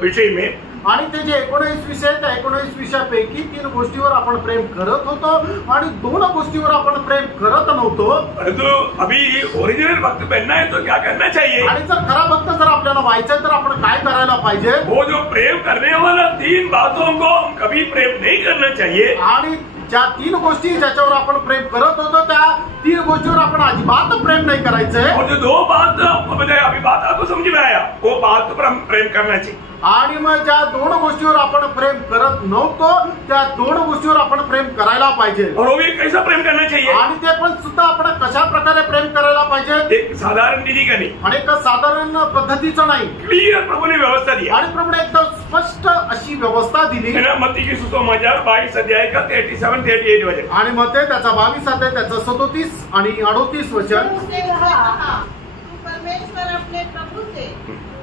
विषय में आणि ते जे 19 विषय, त्या 19 विषयापैकी 3 गोष्टीवर आपण प्रेम करत होतो आणि 2 गोष्टीवर आपण प्रेम करत नव्हतो. परंतु अभी ओरिजिनल भक्त बनना है तो क्या करना चाहिए? आणि जर खरा भक्त जर आपल्याला व्हायचंय तर आपण काय करायला पाहिजे? वो जो प्रेम करने वाला 3 बातों को हम कभी प्रेम नहीं करना चाहिए. आणि ज्या 3 गोष्टी ज्याच्यावर आपण प्रेम करत होतो त्या 3 गोष्टीवर आपण अजिबात प्रेम नाही करायचंय. और जो 2 बात आपको बताया, अभी बात आपको समझ में आया, वो बात पर हम प्रेम करना चाहिए. आणि मग ज्या 2 गोष्टीवर आपण प्रेम करत नव्हतो त्या 2 गोष्टीवर आपण प्रेम करायला पाहिजे. और वो भी कैसा प्रेम करना चाहिए? आणि ते पण सुद्धा आपण कशा प्रकारे प्रेम करायला पाहिजे? एक साधारण विधि का नहीं, आणि एक साधारण पद्धतीचं नाही. क्लियर प्रभु ने व्यवस्था दी. आणि प्रभूने एकदम स्पष्ट अशी व्यवस्था दिली. मत्ती की सुसमाचार 22 अध्याय का 37-38 वचन. आणि मग ते त्याचा 22 अध्याय त्याचा 37 आणि 38 वचन. उसने कहा, तू परमेश्वर अपने प्रभु से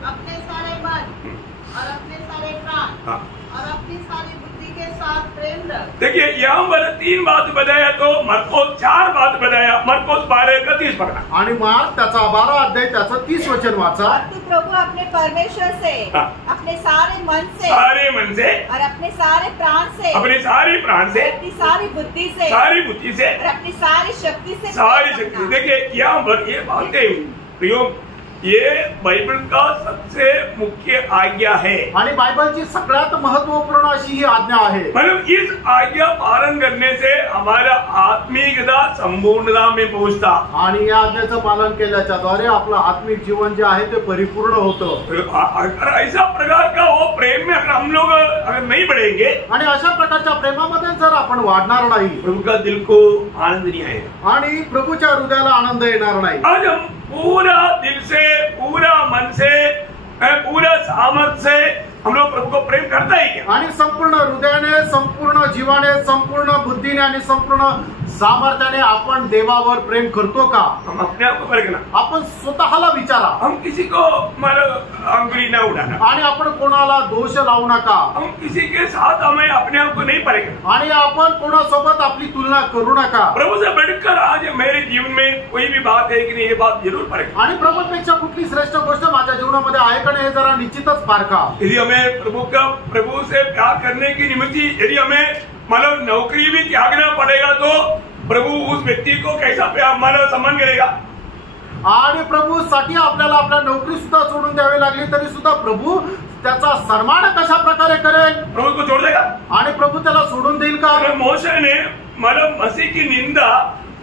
अपने सारे मन और अपने सारे प्राण और अपनी सारी बुद्धि के साथ प्रेम रख. देखिए यहाँ पर 3 बात बताया तो मरकोस 4 बात बताया. मरकोस 12:30 पढ़ना. आणि मार्क त्याचा 12 अध्याय त्याचं 30 वचन वाचा. और तू प्रभु अपने परमेश्वर से अपने सारे मन से और अपने सारे प्राण से अपने सारे प्राण से अपनी सारी बुद्धि से और अपनी सारी शक्ति से सारी शक्ति. देखिए यहाँ पर ये बातें प्रियो, ये बाइबल का सबसे मुख्य आज्ञा है. आणि बायबलची सगळ्यात महत्वपूर्ण अशी ही आज्ञा आहे. मतलब इस आज्ञा पालन करने से हमारा आत्मिकता संपूर्णता में पहुंचता. आणि या आज्ञेचं पालन केल्याच्या द्वारे आपलं आत्मिक जीवन जे आहे ते परिपूर्ण होतं. अगर ऐसा प्रकार का वो प्रेम में अगर हम लोग अगर नहीं बढ़ेंगे आणि अशा प्रकारच्या प्रेमामध्ये जर आपण वाढणार नाही, प्रभु का दिल को आनंद नहीं आएगा आणि प्रभूच्या हृदयाला आनंद येणार नाही. आज हम पूरा दिल से, पूरा मन से, पूरा सामर्थ्य से हम लोग प्रभु को प्रेम करता है क्या? आणि संपूर्ण हृदयाने, संपूर्ण जीवाने, संपूर्ण बुद्धीने आणि संपूर्ण सामर्थ्याने आपण देवावर प्रेम करतो का? हम अपने आप को परखना. आपण स्वतःला विचारा. हम किसी को मतलब अंगुली न उठाना. आणि आपण कोणाला दोष लावू नका. हम किसी के साथ हमें अपने आप को नहीं परखना. आणि आपण कोणासोबत आपली तुलना करू नका. प्रभु से बढ़कर आज मेरे जीवन में कोई भी बात है कि नहीं, ये बात जरूर परखना. आणि प्रभूपेक्षा कुठली श्रेष्ठ गोष्ट माझ्या जीवनामध्ये आहे का नाही हे जरा निश्चितच पारखा. यदि हमें प्रभु से प्यार करने की निमित्त यदि हमें मतलब नौकरी भी त्यागना पड़ेगा तो प्रभु उस व्यक्ति को कैसा प्यार मतलब सम्मान करेगा. आणि प्रभूसाठी आपल्याला आपल्या नोकरी सुद्धा सोडून द्यावी लागली तरी सुद्धा प्रभू त्याचा सन्मान कशा प्रकारे करेल? प्रभु को छोड़ देगा. आणि प्रभू त्याला सोडून देईल का? मोशे ने मतलब मसीह की निंदा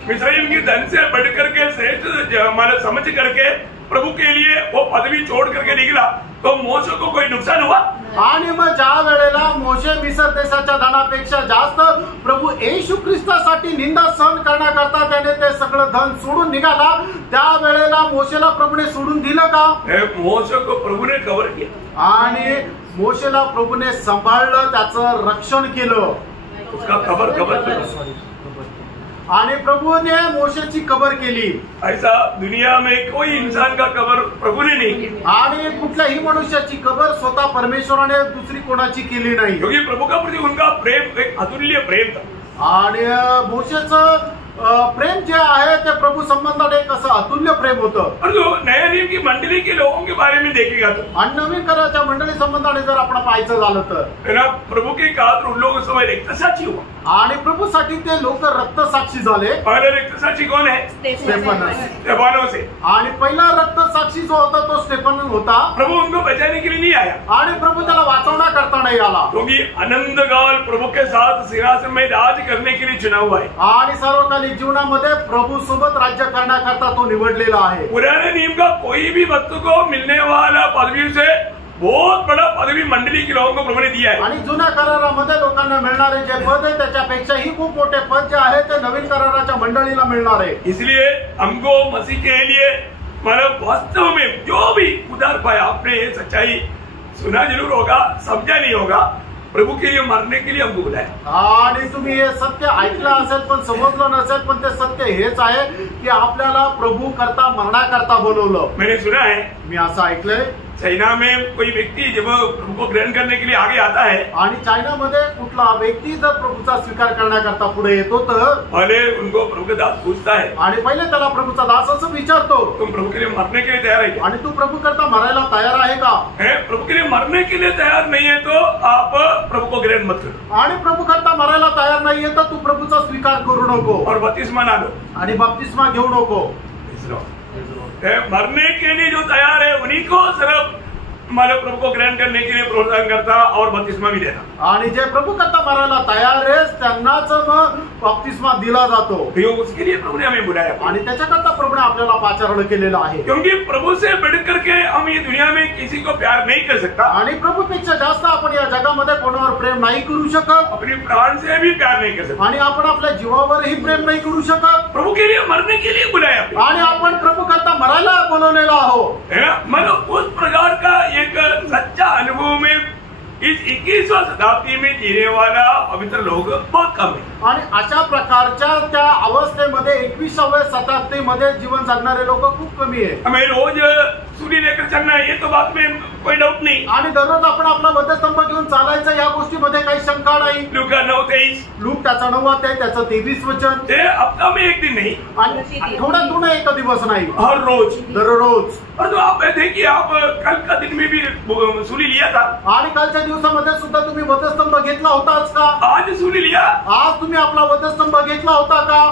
मिस्रईम की धन से बढ़कर के श्रेष्ठ मतलब समझ करके प्रभु के लिए वो पदवी छोड़ करके निकला तो मोशे को कोई नुकसान हुआ? आणि मग ज्या वेळेला मोशे मिसर देशाच्या धनापेक्षा जास्त प्रभू येशू ख्रिस्तासाठी निंदा सहन करण्याकरता त्याने ते सगळं धन सोडून निघाला, त्या वेळेला मोशेला प्रभूने सोडून दिलं का? मोशे को प्रभु ने कवर किया. आणि मोशेला प्रभूने सांभाळलं, त्याचं रक्षण केलं. उसका कबर आणि प्रभूने मोशेची कबर केली. ऐसा दुनिया में कोई इंसान का कबर प्रभु ने नहीं की. आणि कुठल्याही मनुष्याची कबर स्वतः परमेश्वराने दुसरी कोणाची केली नाही. क्योंकि प्रभु का प्रति उनका प्रेम एक अतुल्य प्रेम था. आणि मोशेचं प्रेम जे आहे ते प्रभु संबंधाने एक असं अतुल्य प्रेम होतं. और जो नया नियम की मंडली के लोगों के बारे में देखेगा तो आणि नवीन कराच्या मंडळी संबंधाने जर आपण पाहायचं झालं तर प्रभु के खातर उन लोगों समय रक्तसाक्षी हुआ. आणि प्रभूसाठी ते लोक रक्तसाक्षी झाले. पहले रक्तसाक्षी कौन है? स्टेफानोस है. आणि पहिला रक्तसाक्षी जो होता तो स्टेफन होता. प्रभु उनको बचाने के लिए नहीं आया. आणि प्रभु त्याला वाचवण्याकरता नाही आला. क्योंकि अनंत काल प्रभु के साथ सिंहासन में राज करने के लिए चुना हुआ है. आणि सर्वकालिक जीवनामध्ये प्रभु सोबत राज्य करण्याकरता तो निवडलेला आहे. पुराने नियम का कोई भी भक्त को मिलने वाला पदवी से बहुत बड़ा पदवी मंडली के लोगों को प्रभु ने दिया है. आणि जुन्या करारामध्ये लोकांना मिळणारे जे पद आहे त्याच्यापेक्षाही खूप मोठे पद जे आहे ते नवीन कराराच्या मंडळीला मिळणार आहे. इसलिए हमको मसीह के लिए मतलब वास्तव में जो भी उधार पाया आपने ये सच्चाई सुना जरूर होगा, समझा नहीं होगा, प्रभु के लिए मरने के लिए हमको बुलाया। आणि तुम्ही हे सत्य ऐकलं असेल पण समजलं नसेल, पण ते सत्य हेच आहे की आपल्याला प्रभू करता मरण्याकरता बोलवलं। मैंने सुना है, मी असं ऐकलंय, चाइना में कोई व्यक्ति जब प्रभु को ग्रहण करने के लिए आगे आता है, आणि चायनामध्ये कुठला व्यक्ती जर प्रभूचा स्वीकार करण्याकरता पुढे येतो तर पहले उनको प्रभु का दास पूछता है, आणि पहिले त्याला प्रभूचा दास असं विचारतो, तुम प्रभु के लिए मरने के लिए तैयार है क्या? आणि तू प्रभू करता मरायला तयार आहे का? प्रभु के लिए मरने के लिए तैयार नहीं है तो आप प्रभु को ग्रहण मत करो, आणि प्रभू करता मरायला तयार नाहीये तर तू प्रभूचा स्वीकार करू नको और बपतिस्मा ना लो। आणि बपतिस्मा घेऊ नको। मरने के लिए जो तैयार है उन्हीं को सिर्फ हमारे प्रभु को ग्रहण करने के लिए प्रोत्साहन करता और बपतिस्मा भी देता। आणि जे प्रभू करता मरायला तयार आहे त्यांनाच मग बपतिस्मा दिला जातो। उसके लिए प्रभु ने हमें बुलाया आणि त्याच्याकरता प्रभूने आपल्याला पाचारण केलेलं आहे, क्योंकि प्रभु से बढ़ करके हम ये दुनिया में किसी को प्यार नहीं कर सकता। आणि प्रभूपेक्षा जास्त आपण या जगामध्ये कोणावर प्रेम नाही करू शकत, अपनी प्राण से भी प्यार नहीं कर सकता, आणि आपण आपल्या जीवावरही प्रेम नाही करू शकत। प्रभु के लिए मरने के लिए बुलाया आणि आपण प्रभू करता मरायला बोलवलेला आहोत, है ना। मतलब उस प्रकार का एक सच्चा अनुभव में इस 21वीं शताब्दी में जीने वाला पवित्र लोग बहुत कम है। आणि अशा प्रकारच्या त्या अवस्थेमध्ये 21व्या शताब्दीमध्ये जीवन जगणारे लोक खूप कमी आहे। हमें रोज सूली लेकर चलना है, ये तो बात में कोई डाउट नहीं। आणि दररोज आपण आपला वधस्तंभ घेऊन चालायचं या गोष्टीमध्ये काही शंका नाही। लूका 9:23, लूक त्याचा 9 अध्याय त्याचं 23 वचन, ते हफ्ता में एक दिन नहीं, आणि आठवड्यातून एक दिवस नाही, हर रोज, दररोज। और तो आप देखिए, आप कल का दिन में भी सूली लिया था, आणि कालच्या दिवसामध्ये सुद्धा तुम्ही वधस्तंभ घेतला होताच का? आज सूली लिया, आज तुम्ही आपला वधस्तंभ घेतला होता का?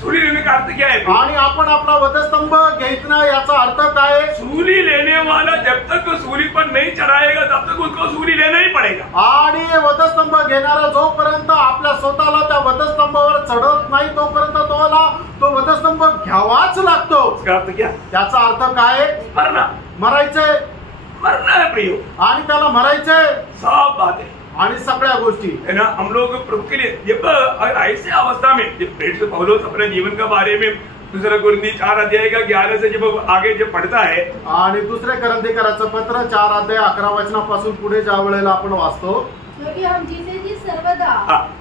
सूली लेने का अर्थ क्या है? आणि आपण आपला वधस्तंभ घेतला याचा अर्थ काय? सूली लेने वाला जब तक सूली पर नहीं चढ़ाएगा तब तक उसको सूली लेना ही पड़ेगा। आणि वधस्तंभ घेणारा जोपर्यंत आपल्या स्वतःला त्या वधस्तंभावर चढत नाही तोपर्यंत तो वधस्तंभ घ्यावाच लागतो। इसका अर्थ क्या? त्याचा अर्थ काय? मरना, मरायचंय, मरना है प्रियो, आणि त्याला मरायचंय, सब बात है, आणि सगळ्या गोष्टी है ना। हम लोग प्रभु के लिए जब अगर ऐसे अवस्था में जब पौलुस अपने जीवन के बारे में दूसरा कुरिन्थी 4 अध्याय का 11 से जब आगे जब पढ़ता है, आणि दुसरे कुरिन्थीकराचं पत्र 4 अध्याय 11 वचनापासून पुढे ज्या वेळेला आपण वाचतो, क्योंकि हम जिसे जी सर्वदा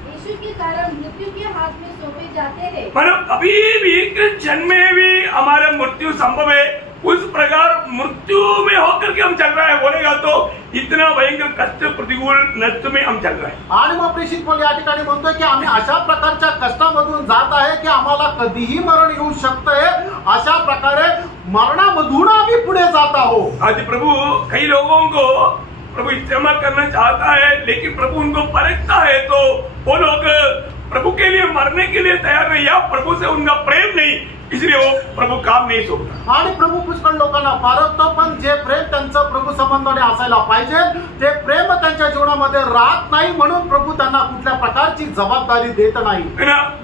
यीशु के कारण मृत्यु के हाथ में सौंपे जाते हैं, मतलब अभी भी एक क्षण में भी हमारा मृत्यु संभव है, उस प्रकार मृत्यू में होकर के हम चल रहा है बोलेगा तो इतना भयंकर कष्ट प्रतिकूल नष्ट में हम चल रहे हैं। आणि मग प्रेषित पौल या ठिकाणी म्हणतोय की आम्ही अशा प्रकारच्या कष्टामधून जात आहे की आम्हाला कधीही मरण येऊ शकतंय, अशा प्रकारे मरणामधून आम्ही पुढे जात आहोत। आज प्रभु कई लोगों को प्रभु इस्तेमाल करना चाहता है, लेकिन प्रभु उनको परखता है, तो वो लोग प्रभु के लिए मरने के लिए तैयार नहीं, या प्रभु से उनका प्रेम नहीं, इसलिए वो प्रभु काम नहीं सोचता। आणि प्रभू पुष्कळ लोकांना पारखतो, पण जे प्रेम त्यांचं प्रभू संबंधाने असायला पाहिजे ते प्रेम त्यांच्या जीवनामध्ये राहत नाही, म्हणून प्रभू त्यांना कुठल्या प्रकारची जबाबदारी देत नाही।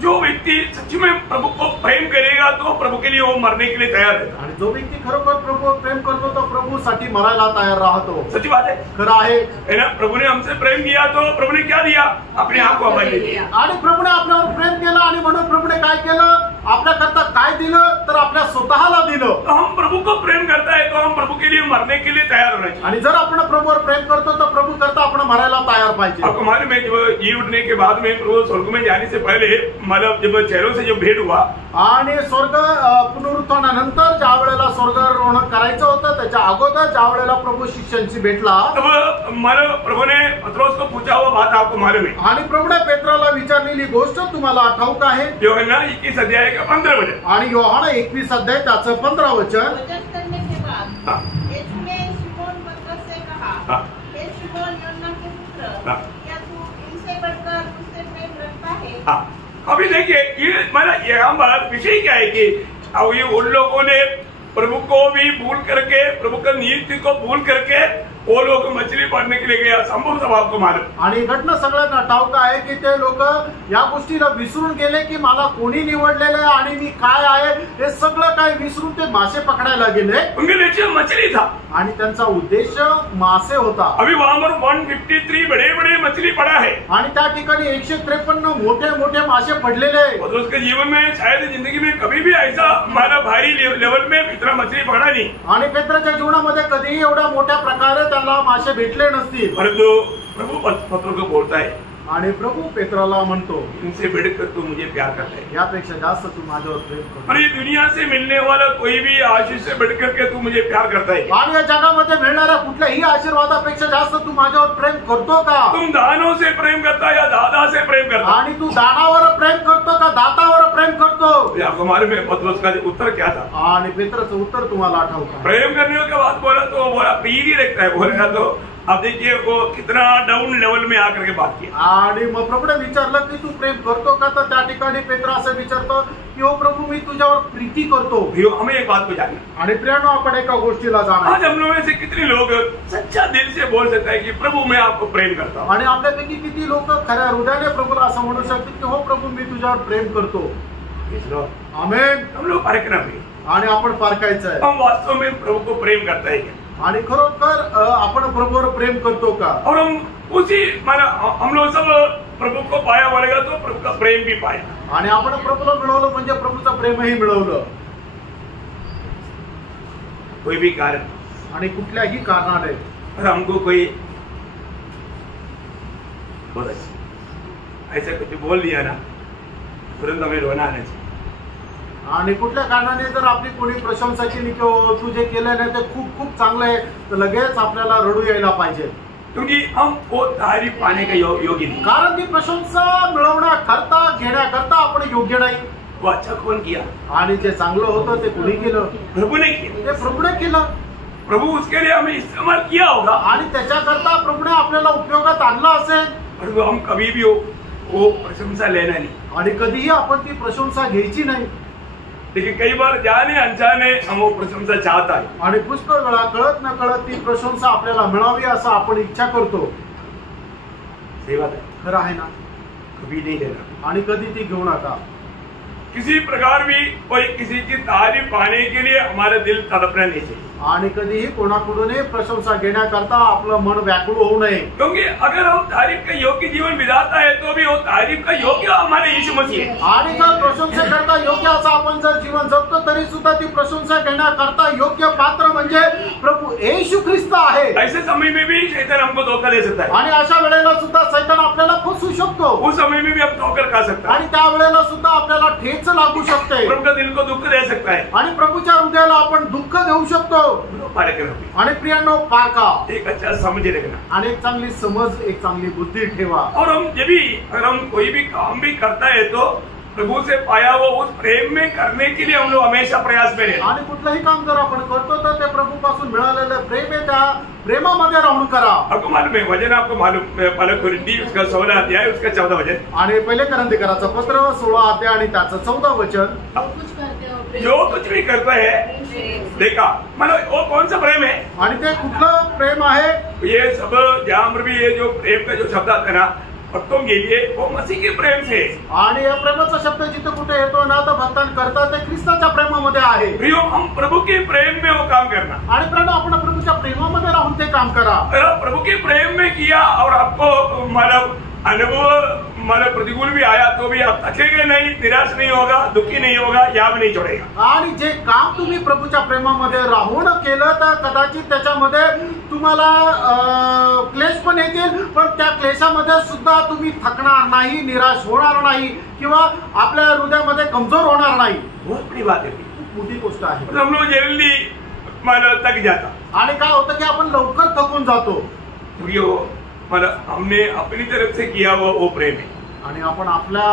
जो व्यक्ति सच्ची में प्रभु को प्रेम करेगा तो प्रभु के लिए वो मरने के लिए तैयार है, आणि जो व्यक्ती खरोखर प्रभू प्रेम करतो तो प्रभूसाठी मरायला तयार राहतो। सच्ची बात है, खरं आहे ना। प्रभु ने हमसे प्रेम किया तो प्रभु ने क्या दिया? अपने आप को हमारे लिए दिया, आणि प्रभूने आपल्यावर प्रेम केलं, आणि म्हणून प्रभूने काय केलं? आपल्याकरता काय दिलं? तर आपल्या स्वतःला दिलं। तो हम प्रभु को प्रेम करता है तो हम प्रभु के लिए मरने के लिए तैयार होना चाहिए। आणि जर आपण प्रभूवर प्रेम करतो तर प्रभू करता आपण मरायला तयार पाहिजे। आपको मालूम है जब जी उठने के बाद में प्रभु स्वर्ग में जाने से पहले मतलब जब चेहरों से जब भेंट हुआ, आणि स्वर्ग पुनरुत्थानानंतर ज्या वेळेला स्वर्गारोहण करायचं होतं त्याच्या अगोदर ज्या वेळेला प्रभू शिष्यांशी भेटला, तब मतलब प्रभु ने पत्रोस को पूछा हुआ बात आपको मालूम है, आणि प्रभूने पेत्राला विचारलेली गोष्ट तुम्हाला ठाऊक आहे? यूहन्ना 21 अध्याय का 15 वचन, आणि योहाना 21 अध्याय त्याचं 15 वचन। वचन करने के बाद यीशु ने शिमोन पतरस से कहा, हे शिमोन योना के पुत्र, क्या तू इनसे बढ़कर मुझसे प्रेम रखता है? अभी देखिए ये मतलब यहाँ पर विषय क्या है कि अब ये उन लोगों ने प्रभु को भी भूल करके, प्रभु का नियुक्ति को भूल करके वो लोग मछली पकड़ने के लिए गया, संभव सब आपको मालूम। आणि घटना सगळ्यांना ठाऊक आहे की ते लोक या गोष्टीला विसरून गेले की मला कोणी निवडलेलं आहे आणि मी काय आहे हे सगळं काय विसरून ते मासे पकडायला गेले। उनके लक्ष्य मछली था आणि त्यांचा उद्देश मासे होता। अभी वहां पर 153 बड़े बड़े मछली पड़ा है, आणि त्या ठिकाणी 153 मोठे मोठे मासे पडलेले आहे। और उसके जीवन में शायद जिंदगी में कभी भी ऐसा हमारा भारी लेवल में इतना मछली पकड़ा नहीं, आणि पेत्राच्या जीवनामध्ये कधीही एवढ्या मोठ्या प्रकारे त्याला मासे भेटले नसतील। परंतु प्रभु पत्रों को बोलता है, आणि प्रभू पेत्राला म्हणतो, इनसे बढ़कर तू मुझे प्यार करता है, यापेक्षा जास्त तू माझ्यावर प्रेम करतो. और ये दुनिया से मिलने वाला कोई भी आशीष से बढ़कर के तू मुझे प्यार करता है. आणि या जगामध्ये मिळणाऱ्या कुठल्याही आशीर्वादापेक्षा जास्त तू माझ्यावर प्रेम करतो का? तुम दानों से प्रेम करता है या दादा से प्रेम करता है? आणि तू दानावर प्रेम करतो का दातावर प्रेम करतो? आपको मालूम है पत्रोस का उत्तर क्या था? आणि पेत्राचं उत्तर तुम्हाला आठवतं का? प्रेम करने के बाद बोला तो बोला प्रीति रखता है, बोलेगा तो अब देखिए वो कितना डाउन लेवल में आकर के बात किया. आणि मग प्रभूने विचारलं की तू प्रेम करतो का? तर त्या ठिकाणी पेत्रा असं विचारतो की हो प्रभू मी तुझ्यावर प्रीती करतो. हमें एक बात को जानना, आणि प्रियानो आपण एका गोष्टीला जाणार, आज हम लोगों में से कितने लोग सच्चा दिल से बोल सकता है कि प्रभु मैं आपको प्रेम करता हूँ. आणि आपल्यापैकी किती लोक खऱ्या हृदयाने प्रभूला असं म्हणू शकतात की हो प्रभू मी तुझ्यावर प्रेम करतो. आमेन. हम लोग परखना भी, आणि आपण पारखायचं आहे हम वास्तव में प्रभु को प्रेम करता है क्या? आणि खरोखर आपण प्रभूवर प्रेम करतो का? और हम उसी माना हम लोग सब प्रभु को पाया बोलेगा तो प्रभु का प्रेम भी पाया. आणि आपण प्रभूला मिळवलं म्हणजे प्रभूचं प्रेमही मिळवलं. कोई भी कारण आणि कुठल्याही कारणाने और हमको कोई बहुत अच्छा ऐसा कुछ बोल दिया ना, तुरंत हमें रोना आना चाहिए. आणि कुठल्या कारणाने जर आपली कोणी प्रशंसा केली की तू जे केलंय ना ते खूप खूप चांगलं आहे, तर लगेच आपल्याला रडू यायला पाहिजे. क्योंकि हम वो तारीफ पाने के योग्य नहीं. कारण ती प्रशंसा मिळवण्याकरता घेण्याकरता आपण योग्य नाही. वो अच्छा कौन किया? आणि जे चांगलं होतं ते कोणी केलं? प्रभु ने किया. ते प्रभूने केलं. प्रभु उसके लिए हमें इस्तेमाल किया होगा आणि त्याच्याकरता प्रभूने आपल्याला उपयोगात आणलं असेल. परंतु हम कभी भी वो प्रशंसा लेना नहीं. आणि कधीही आपण ती प्रशंसा घ्यायची नाही. लेकिन कई बार जाने अनजाने हम वो प्रशंसा चाहता है. आणि पुष्कळ वेळा कळत न कळत ती प्रशंसा आपल्याला मिळावी असं आपण इच्छा करतो. सही बात है, खरं आहे ना? कभी नहीं लेना. आणि कधी ती घेऊ नका. किसी प्रकार भी कोई किसी की तारीफ पाने के लिए हमारा दिल तड़पना नहीं चाहिए. आणि कधीही कोणाकडूनही प्रशंसा घेण्याकरता आपलं मन व्याकुळ होऊ नये. क्योंकि अगर हम तारीफ का योग्य जीवन बिताता है तो भी वो तारीफ का योग्य हमारे यीशु मसीह है. आणि जर प्रशंसेकरता योग्य असं आपण जर जीवन जगतो तरी सुद्धा ती प्रशंसा घेण्याकरता योग्य पात्र म्हणजे प्रभू येशू ख्रिस्त आहे. ऐसे समय में भी शैतान हमको धोखा दे सकता है. आणि अशा वेळेला सुद्धा सैतान आपल्याला फसवू शकतो. उस समय में भी हम ठोकर खा सकता है. आणि त्या वेळेला सुद्धा आपल्याला ठेच लागू शकते. प्रभु का दिल को दुख दे सकता है. आणि प्रभूच्या हृदयाला आपण दुःख देऊ शकतो. आणि प्रियांनो पारखा, एक अच्छा समझ रखना आणि एक चांगली समज, एक चांगली बुद्धी ठेवा. और हम जब भी अगर हम कोई भी काम भी करता है तो प्रभु से पाया वो उस प्रेम में करने के लिए हम लोग हमेशा प्रयास में रहते. आणि कुठलंही काम जर आपण करतो तर ते प्रभू पासून मिळालेलं प्रेम आहे, त्या प्रेमामध्ये राहून करा. आपको मालूम है वचन, आपको मालूम पहले कोरिन्थी उसका 16 अध्याय उसका 14 वचन. आणि पहिले कोरिन्थीकराचं पत्र 16 अध्याय आणि त्याचं 14 वचन. जो कुछ भी करता है देखा मतलब वो कौन सा प्रेम है. आणि ते कुठलं प्रेम आहे? ये सब जहाँ भी ये जो प्रेम का जो शब्द आता है ना भक्तों के लिए वो मसीह के प्रेम से. आणि या प्रेमाचा शब्द जिथे कुठे येतो ना तर भक्तान करता ते ख्रिस्ताच्या प्रेमामध्ये आहे. प्रियो हम प्रभु के प्रेम में वो काम करना. आणि प्रियो आपण प्रभूच्या प्रेमामध्ये राहून ते काम करा. प्रभु के प्रेम में किया और आपको मतलब अनुभव मतलब प्रतिकूल भी आया तो भी आप थकेंगे नहीं, निराश नहीं होगा, दुखी नहीं होगा, याद नहीं छोड़ेगा. आणि जे काम तुम्ही प्रभूच्या प्रेमामध्ये राहून केलं तर कदाचित त्याच्यामध्ये तुम्हाला क्लेश पण येतील, पण त्या क्लेशामध्ये सुद्धा तुम्ही थकणार नाही, निराश होणार नाही किंवा आपल्या हृदयामध्ये कमजोर होणार नाही. बहुत बड़ी बात है, खूप मोठी गोष्ट आहे. हम लोग जल्दी मतलब थक जाता. आणि काय होतं की आपण लवकर थकून जातो. मतलब हमने अपनी तरफ से किया वो प्रेम है. आणि आपण आपल्या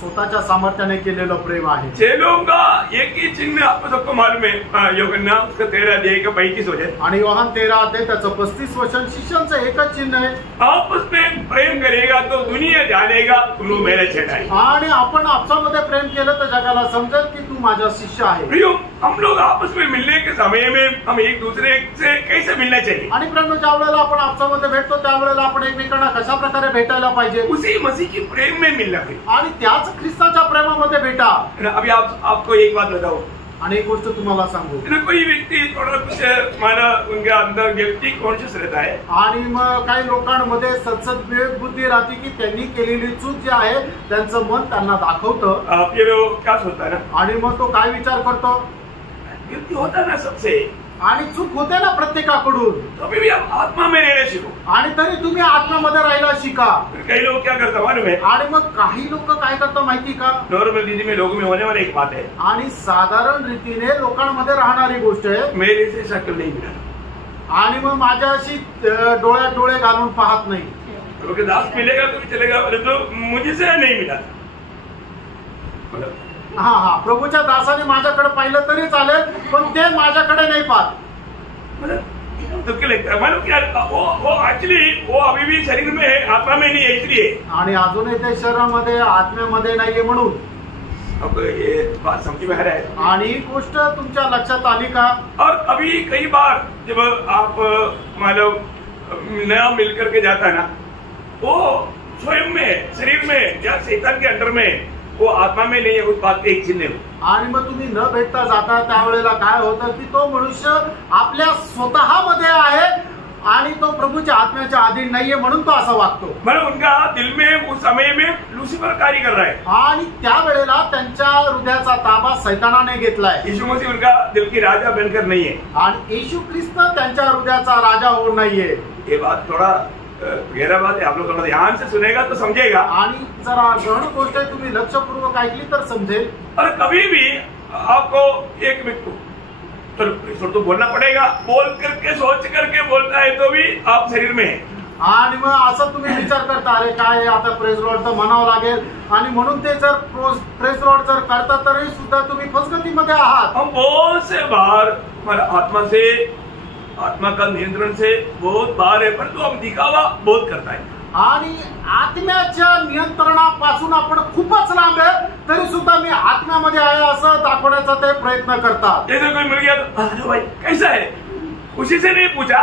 स्वतःच्या सामर्थ्याने केलेलं प्रेम आहे. चेलों का एक ही चिन्ह आपको सबको मालूम है, यूहन्ना उसका 13 अध्याय का 35 वचन. आणि योहान 13 अध्याय त्याचं 35 वचन. शिष्यांचं एकच चिन्ह आहे, आपस में प्रेम करेगा तो दुनिया जानेगा तू मेरा चेला है. आणि आपण आपसामध्ये प्रेम केलं तर जगाला समजेल की तू माझा शिष्य आहे. प्रियो हम लोग आपस में मिलने के समय में हम एक दूसरे से कैसे मिलना चाहिए. आणि प्रेम ज्या वेळेला आपण आपसामध्ये भेटतो त्यावेळेला आपण एकमेकांना कशा प्रकारे भेटायला पाहिजे. उसी मसीह की प्रेम में मिलना है. आणि त्याच ख्रिस्ताच्या प्रेमामध्ये भेटा. अभी आपको एक बात बताओ, आणि एक गोष्ट तुम्हाला सांगू. कोई व्यक्ति थोड़ा कुछ माना उनके अंदर गिल्टी कॉन्शियस रहता है. आणि मग काही लोकांमध्ये सतसत विवेक बुद्धी राहते की त्यांनी केलेली चूक जी आहे त्यांचं मन त्यांना दाखवतं. फिर क्या सोचता है ना, आणि मग तो काय विचार करतो. गिल्टी होता ना सबसे. आणि चूक होते ना प्रत्येकाकडून, तभी भी हम आत्मा में रहने सीखो। आणि तरी तुम्ही आत्म्यामध्ये राहायला शिका। कई लोग क्या करते मालूम है? आणि मग काही लोक काय करतात माहिती का? नॉर्मल रीति में लोगों में होने वाली एक बात है, आणि साधारण रीतीने लोकांमध्ये राहणारी गोष्ट आहे, मेरे से शक्ल नहीं मिला, आणि मग माझ्याशी डोळ्यात डोळे घालून पाहत नाही। क्योंकि दास मिलेगा तो भी चलेगा, परंतु मुझसे नहीं मिला। हा हा, प्रभूच्या दासाने माझ्याकडे पाहिलं तरी चालेल, पण ते माझ्याकडे नाही पाहत। तो क्या लगता है मालूम क्या? वो एक्चुअली वो अभी भी शरीर में है, आत्मा में नहीं है, इसलिए। आणि अजूनही ते शरीरामध्ये आत्म्यामध्ये नाहीये म्हणून। अब ये बात समझ में आ रहा है? आणि ही गोष्ट तुमच्या लक्षात आली का? और अभी कई बार जब आप मतलब नया मिल करके जाता है ना, वो स्वयं में शरीर में या शैतान के अंदर में वो आत्मा में नहीं है, उस बात के एक चिन्ह है। आणि मग तुम्ही न भेटता जाता त्यावेळेला काय होतं की तो मनुष्य आपल्या स्वतःमध्ये आहे आणि तो प्रभूच्या आत्म्याच्या अधीन नाहीये म्हणून तो असा वागतो। मतलब उनका दिल में उस समय में लूसीफर कार्य कर रहा है, आणि त्यावेळेला त्यांच्या हृदयाचा ताबा सैतानाने घेतलाय। यीशु मसीह उनका दिल की राजा बनकर नहीं है, आणि येशू ख्रिस्त त्यांच्या हृदयाचा राजा होऊन नाहीये। ये बात थोड़ा गहरा बात है, आप लोग थोड़ा ध्यान से सुनेगा तो समझेगा। आणि जरा गहन गोष्ट आहे, तुम्ही लक्षपूर्वक ऐकली तर समजेल। और कभी भी आपको एक मिनट तो बोलना पड़ेगा, बोल करके सोच करके बोलना है तो भी आप शरीर में है। आणि मग असं तुम्ही विचार करता, अरे काय आता प्रेज लॉर्ड तर म्हणावं लागेल, आणि म्हणून ते जर प्रेज लॉर्ड जर करता तरी सुद्धा तुम्ही फसगतीमध्ये आहात। हम बहुत से बार हमारा आत्मा का नियंत्रण से बहुत बार है, परंतु हम दिखावा बहुत करता है। आणि आत्म्याच्या नियंत्रणापासून आपण खूपच लांब आहे, तरी सुद्धा मी आत्म्यामध्ये आहे असं दाखवण्याचा ते प्रयत्न करतात। जैसे कोई मिल गया तो अरे भाई कैसा है, उसी से नहीं पूछा,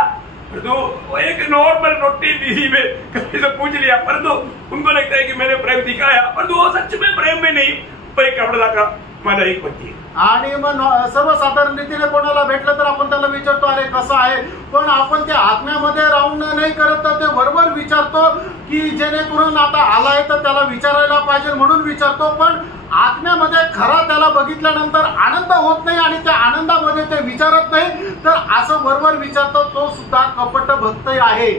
तो एक नॉर्मल रोटी दी में किसी से पूछ लिया, परंतु उनको लगता है कि मैंने प्रेम दिखाया, परंतु वो सच में प्रेम में नहीं, पर कपड़ा का माझा एक पत्ती है। आणि मग सर्वसाधारण रीतीने कोणाला भेटलं तर आपण त्याला विचारतो, अरे कसं आहे, पण आपण ते आत्म्यामध्ये राहून नाही करत, तर ते बरोबर विचारतो की जेणेकरून आता आलाय तर त्याला विचारायला पाहिजे म्हणून विचारतो, पण आत्म्यामध्ये खरा त्याला बघितल्यानंतर आनंद होत नाही आणि त्या आनंदामध्ये ते विचारत नाही, तर असं बरोबर विचारतो, तो सुद्धा कपट भक्त आहे।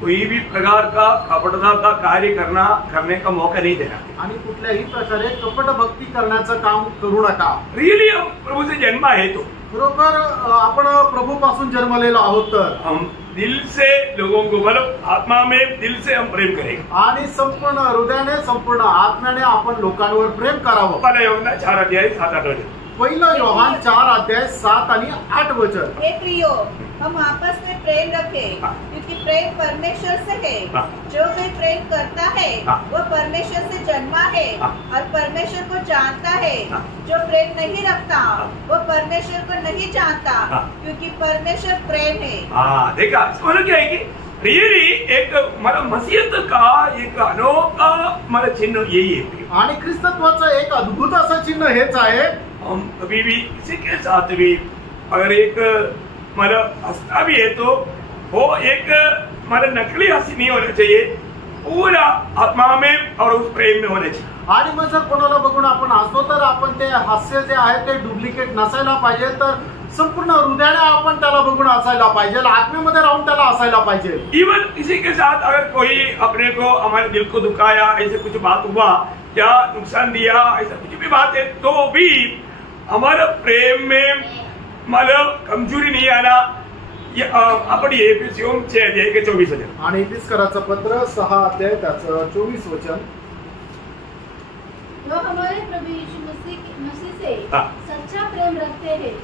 कोई भी प्रकार का कपटता का कार्य करने का मौका नहीं देना, आणि कुठल्याही प्रकारे कपट भक्ती करण्याचं काम करू नका। रियली हम प्रभु से जन्मा है तो बरोबर आपण प्रभू पासून जन्मलेलो आहोत, तर हम दिल से लोगों को मतलब आत्मा में दिल से हम प्रेम करेंगे, आणि संपूर्ण हृदयाने संपूर्ण आत्म्याने आपण लोकांवर प्रेम करावं। पहला यूहन्ना 4:7-8। पहिलं योहान 4:7 आणि 8 वचन। हे प्रियो, हम आपस में प्रेम रखें, क्योंकि प्रेम परमेश्वर से है। जो कोई प्रेम करता है वह परमेश्वर से जन्मा है और परमेश्वर को जानता है। जो प्रेम नहीं रखता वह परमेश्वर को नहीं जानता, क्योंकि परमेश्वर प्रेम है। हाँ देखा, मतलब क्या है कि रियली एक मतलब मसीहत का एक अनोखा मतलब चिन्ह यही है, आणि ख्रिस्तत्वाचं एक अद्भुत असं चिन्ह हेच आहे। हम कभी भी किसी के साथ भी अगर एक मतलब हंसता भी है तो वो एक मतलब नकली हंसी नहीं होना चाहिए, पूरा आत्मा में और उस प्रेम में होना चाहिए। आणि मग जर कोणाला बघून आपण हसतो तर आपण ते हास्य जे आहे ते डुप्लिकेट नसायला पाहिजे, तर संपूर्ण हृदयाने आपण त्याला बघून हसायला पाहिजे, आत्म्यामध्ये राहून त्याला हसायला पाहिजे। इवन किसी के साथ अगर कोई अपने को हमारे दिल को दुखाया, ऐसे कुछ बात हुआ या नुकसान दिया, ऐसा कुछ भी बात है, तो भी हमारा प्रेम में मतलब कमजोरी नहीं आना। आपण एफिसियोन 6:24 आणि एफिसकराचं पत्र 6 त्याचं 24 वचन। जो हमारे प्रभु यीशु मसीह से सच्चा प्रेम रखते हैं,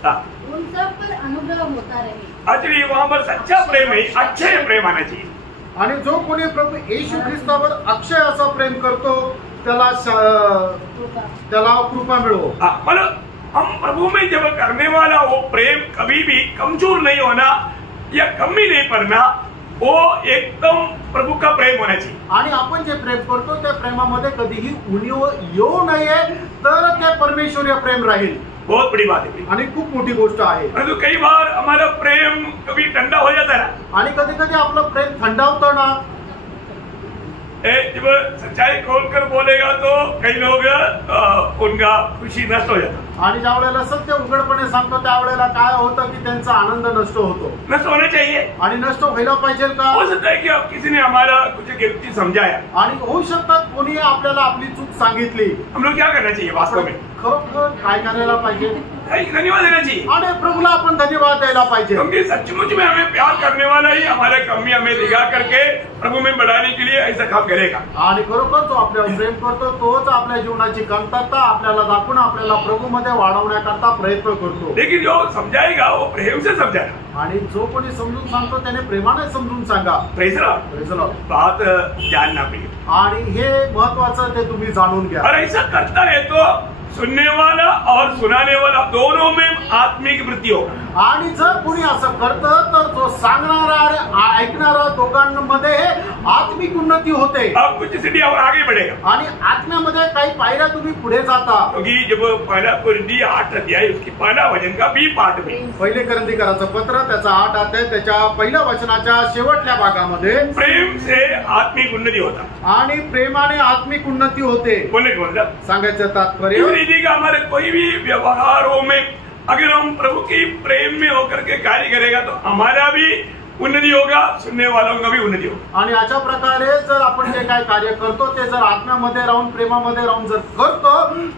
उन सब पर अनुग्रह होता रहे। एक्चुअली वहाँ पर सच्चा प्रेम है, अच्छे प्रेम आना चाहिए। आणि जो कोणी प्रभू येशू ख्रिस्तावर अक्षय असं प्रेम करतो त्याला कृपा मिळो। मतलब हम प्रभु में जब करने वाला वो प्रेम कभी भी कमजोर नहीं होना या कमी नहीं पड़ना, वो एकदम प्रभु का प्रेम होना चाहिए। आणि आपण जे प्रेम करतो त्या प्रेमामध्ये कधीही उणीव येऊ नये, तर ते परमेश्वरीय प्रेम राहील। बहुत बड़ी बात है आणि खूप मोठी गोष्ट आहे। परंतु कई बार हमारा प्रेम कभी ठंडा हो जाता है ना, आणि कधी कधी आपलं प्रेम थंडावतं ना, जब सच्चाई खोलकर बोलेगा तो कई लोग उनका खुशी नष्ट हो जाता। आणि ज्या वेळेला सत्य उघडपणे सांगतो त्यावेळेला काय होतं की त्यांचा आनंद नष्ट होतो। नष्ट होना चाहिए आणि नष्ट व्हायला पाहिजे का? हो सकता है कि अब किसी ने हमारा कुछ गलती समझाया आणि होऊ शकतात कोणी आपल्याला आपली चूक सांगितली। हम लोग क्या करना चाहिए वास्तव में? खरोखर काय करायला पाहिजे? धन्यवाद देना चाहिए आणि प्रभूला आपण धन्यवाद द्यायला पाहिजे, क्योंकि सचमुच में हमें प्यार करने वाला ही हमारे कमी हमें दिखा करके प्रभु में बढ़ाने के लिए ऐसा काम करेगा। आणि खरोखर जो आपल्याला प्रेम करतो तोच आपल्या जीवनाची कमतरता आपल्याला दाखवून आपल्याला प्रभू मध्ये वाढवण्याकरता प्रयत्न करतो। लेकिन जो समझाएगा वो प्रेम से समझाएगा आणि जो कोणी समजून सांगतो त्याने प्रेमाने समजून सांगा। Praise Lord. बात जानना प्रिय आणि हे महत्वाचं ते तुम्ही जाणून घ्या। और ऐसा करता है तो सुनने वाला और सुनाने वाला दोनों में आत्मिक वृद्धि होगा। आणि जर कोणी असं करतं तर जो सांगणारा आणि ऐकणारा दोघांमध्ये आत्मिक उन्नती होते। अब कुछ सीढ़ी और आगे बढ़ेगा आणि आत्म्यामध्ये काही पायऱ्या तुम्ही पुढे जाता। क्योंकि जब पहला कुरिन्थी 8 अध्याय उसकी पहला वचन का बी पाठ में पहिले करंथीकराचं पत्र त्याचा 8 अध्याय त्याच्या पहिल्या वचनाच्या शेवटल्या भागामध्ये प्रेम से आत्मिक उन्नति होता आणि प्रेमाने आत्मिक उन्नती होते। बोलने का मतलब सांगायचं तात्पर्य का हमारे कोई भी व्यवहारों में अगर हम प्रभु के प्रेम में होकर के कार्य करेगा तो हमारा भी उन्नति होगा, सुनने वालों का भी उन्नति होगा। आणि अशा प्रकारे जर आपण जे काय कार्य करतो ते जर आत्म्यामध्ये राहून प्रेमामध्ये राहून जर करतो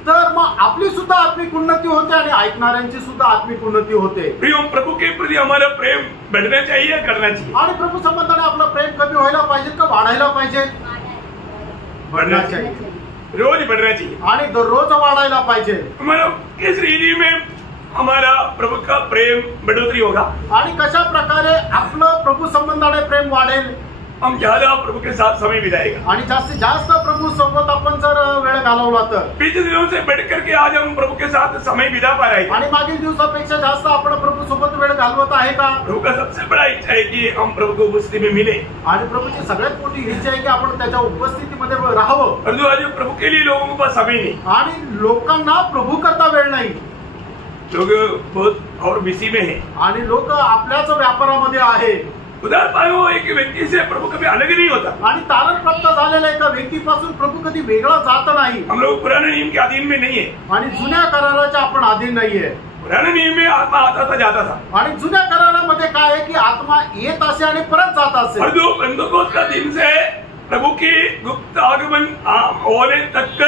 तर मग आपली सुद्धा आत्मिक उन्नती होते आणि ऐकणाऱ्यांची सुद्धा आत्मिक उन्नती होते। प्रिय प्रभु के प्रति हमारा प्रेम बढ़ना चाहिए, करना चाहिए। आणि प्रभू संबंधाने आपलं प्रेम कमी व्हायला पाहिजे का वाढायला पाहिजे? बढ़ना चाहिए, रोज बढ़ना चाहिए आणि दररोज वाढायला पाहिजे। मतलब इस रीति में हमारा प्रभु का प्रेम बढ़ोतरी होगा। आणि कशा प्रकारे आपलं प्रभू संबंधाने प्रेम वाढेल? हम ज्यादा प्रभु के साथ समय बिताएगा आणि जास्तीत जास्त प्रभू सोबत आपण जर वेळ घालवला तर पिछले दिनों से बढ़ करके आज हम प्रभु के साथ समय बिता पा रहे हैं। आणि मागील दिवसापेक्षा जास्त आपण प्रभू सोबत वेळ घालवत आहे का? प्रभु का सबसे बड़ा इच्छा है कि हम प्रभु को उपस्थिति में मिले आणि प्रभूची सगळ्यात मोठी इच्छा आहे की आपण त्याच्या उपस्थितीमध्ये राहावं। और जो आज प्रभु के लिए लोगों के पास समय नहीं, आणि लोकांना प्रभू करता वेळ नाही, लोग बहुत और बिजी में है आणि लोक आपल्याच व्यापारामध्ये आहे। उदार पाए वो एक व्यक्ति से प्रभु कभी अलग नहीं होता। आणि तारण प्राप्त झालेल्या एका व्यक्तीपासून प्रभू कधी वेगळा जात नाही। हम लोग पुराने नियम के अधीन में नहीं है आणि जुन्या कराराच्या आपण अधीन नाहीये। पुराने नियम में आत्मा आता था जाता था आणि जुन्या करारामध्ये काय आहे की आत्मा येत असे आणि परत जात असे। और जो पेंतुकोस्त का दिन से प्रभु की गुप्त आगमन होने तक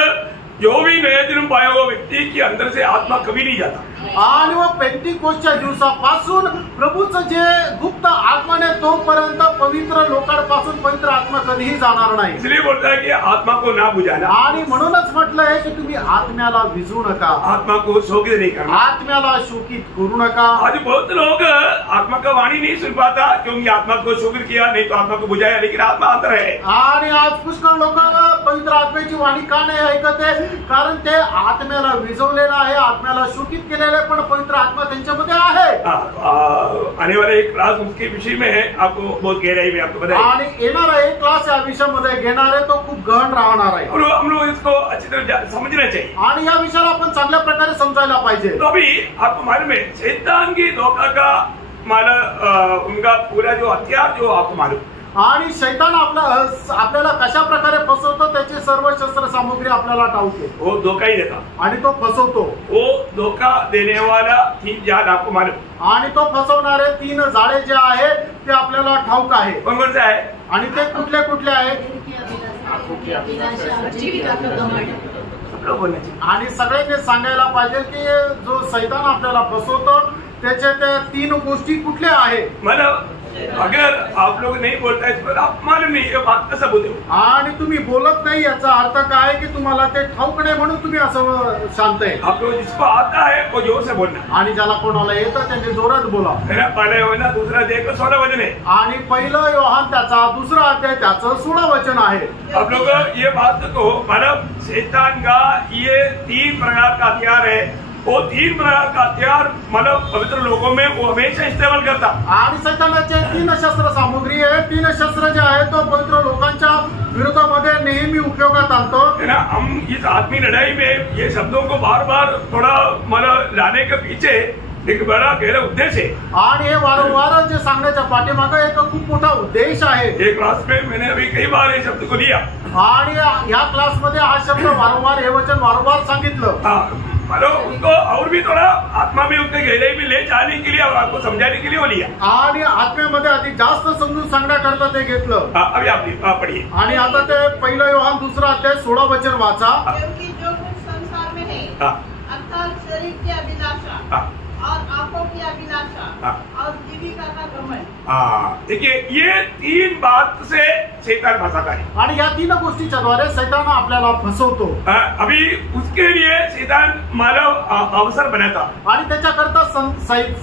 जो भी नया जन्म पाया हुआ व्यक्ति के अंदर से आत्मा कभी नहीं जाता। आणि व पेंटिकोस्टच्या दिवसापासून प्रभूचं जे गुप्त आगमन आहे तोपर्यंत पवित्र लोकांपासून पवित्र आत्मा कधीही जाणार नाही। इसलिए बोलता है कि आत्मा को ना बुझाना। आणि म्हणूनच म्हटलं आहे की तुम्ही आत्म्याला विझू नका, आत्मा को शोकित नहीं करना, आत्म्याला शोकित करू नका। आज बहुत लोग आत्मा का वाणी नहीं सुन पाता क्योंकि आत्मा को शोकित किया, नहीं तो आत्मा को बुझाया, लेकिन आत्मा अंदर है। आणि आज पुष्कळ लोक पवित्र आत्म्याची वाणी का नाही ऐकत आहे? कारण ते आत्म्याला विझवलेलं आहे, आत्म्याला शोकित केलेलं आहे, पण पवित्र आत्मा त्यांच्यामध्ये आहे। आने वाला एक क्लास उसके विषय में है, आपको बहुत गहराई में आपको बताएं। आणि येणारा एक क्लास या विषयामध्ये घेणार आहे तो खूप गहन राहणार आहे। हम लोग इसको अच्छी तरह समझना चाहिए आणि या विषयाला आपण चांगल्या प्रकारे समजायला पाहिजे। तो अभी आपको मालूम है शैतान की धोखा का उनका पूरा जो हथियार जो आपको मालूम, आणि शैतान आपल्याला कशा प्रकारे फसवतो त्याची सर्व शस्त्र सामग्री आपल्याला ठाऊक आहे। वो धोखा ही देता आणि तो फसवतो। वो धोखा देने वाला 3 जाल आपको मालूम, आणि तो फसवणारे 3 जाळे जे आहेत ते आपल्याला ठाऊक आहे। कौन कौन से आहे? आणि ते कुठले कुठले आहेत? आणि सगळ्यांनी सांगायला पाहिजे की जो शैतान आपल्याला फसवतो त्याच्या त्या 3 गोष्टी कुठल्या आहेत? मतलब अगर आप लोग नहीं बोलता इस पर आप मालूम नहीं, ये बात कैसा बोलते हो? आणि तुम्ही बोलत नाही याचा अर्थ काय की तुम्हाला ते ठाऊक नाही म्हणून तुम्ही असं शांत आहे। आप लोग जिसको आता है वो जोर से बोलना, आणि ज्याला कोणाला येतं त्यांनी जोरात बोला। मेरा पहला योहान दूसरा अध्याय का 16 वचन है। आणि पहिलं योहान त्याचा दुसरा अध्याय त्याचं 16 वचन आहे। आप लोग ये बात को मतलब शैतान का ये 3 प्रकार का हथियार है, वो 3 प्रकार का हथियार मतलब पवित्र लोगों में वो हमेशा इस्तेमाल करता। आणि शैतानाचे 3 शस्त्र सामग्री आहे, 3 शस्त्र जे आहे तो पवित्र लोकांच्या विरोधामध्ये नेहमी उपयोगात आणतो। हम इस आत्मी लड़ाई में ये शब्दों को बार बार थोड़ा मतलब लाने के पीछे एक बड़ा गहरा उद्देश्य है आणि हे वारंवार जे सांगण्याच्या पाठीमागे एक खूप मोठा उद्देश आहे। एक क्लास में मैंने अभी कई बार ये शब्द को लिया आणि या क्लासमध्ये हा शब्द वारंवार हे वचन वारंवार सांगितलं। मतलब उसको और भी थोड़ा आत्मा में उसके गहराई में ले जाने के लिए और आपको समझाने के लिए वो लिया आणि आत्म्यामध्ये अधिक जास्त समजून सांगण्याकरता ते घेतलं। अभी आप पढ़िए। आणि आता ते 1 योहान 2 अध्याय 16 वचन वाचा। क्योंकि जो कुछ संसार में है अर्थात शरीर की अभिलाषा और आंखों की अभिलाषा और जीविका का घमंड। देखिए ये 3 बात से शैतान फंसाता है आणि या 3 गोष्टीच्या द्वारे शैतान आपल्याला फसवतो। अभी उसके लिए शैतान मानव अवसर बनाता आणि त्याच्याकरता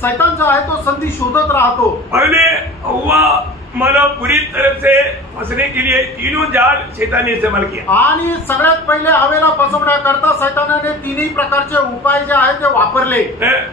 शैतान जो आहे तो संधी शोधत राहतो। पहले हुआ मानव पूरी तरह से फंसने के लिए 3 जाल शैतान ने इस्तेमाल किया आणि सगळ्यात पहिले हवेला फसवण्याकरता शैतानाने 3 प्रकारचे उपाय जे आहेत ते वापरले।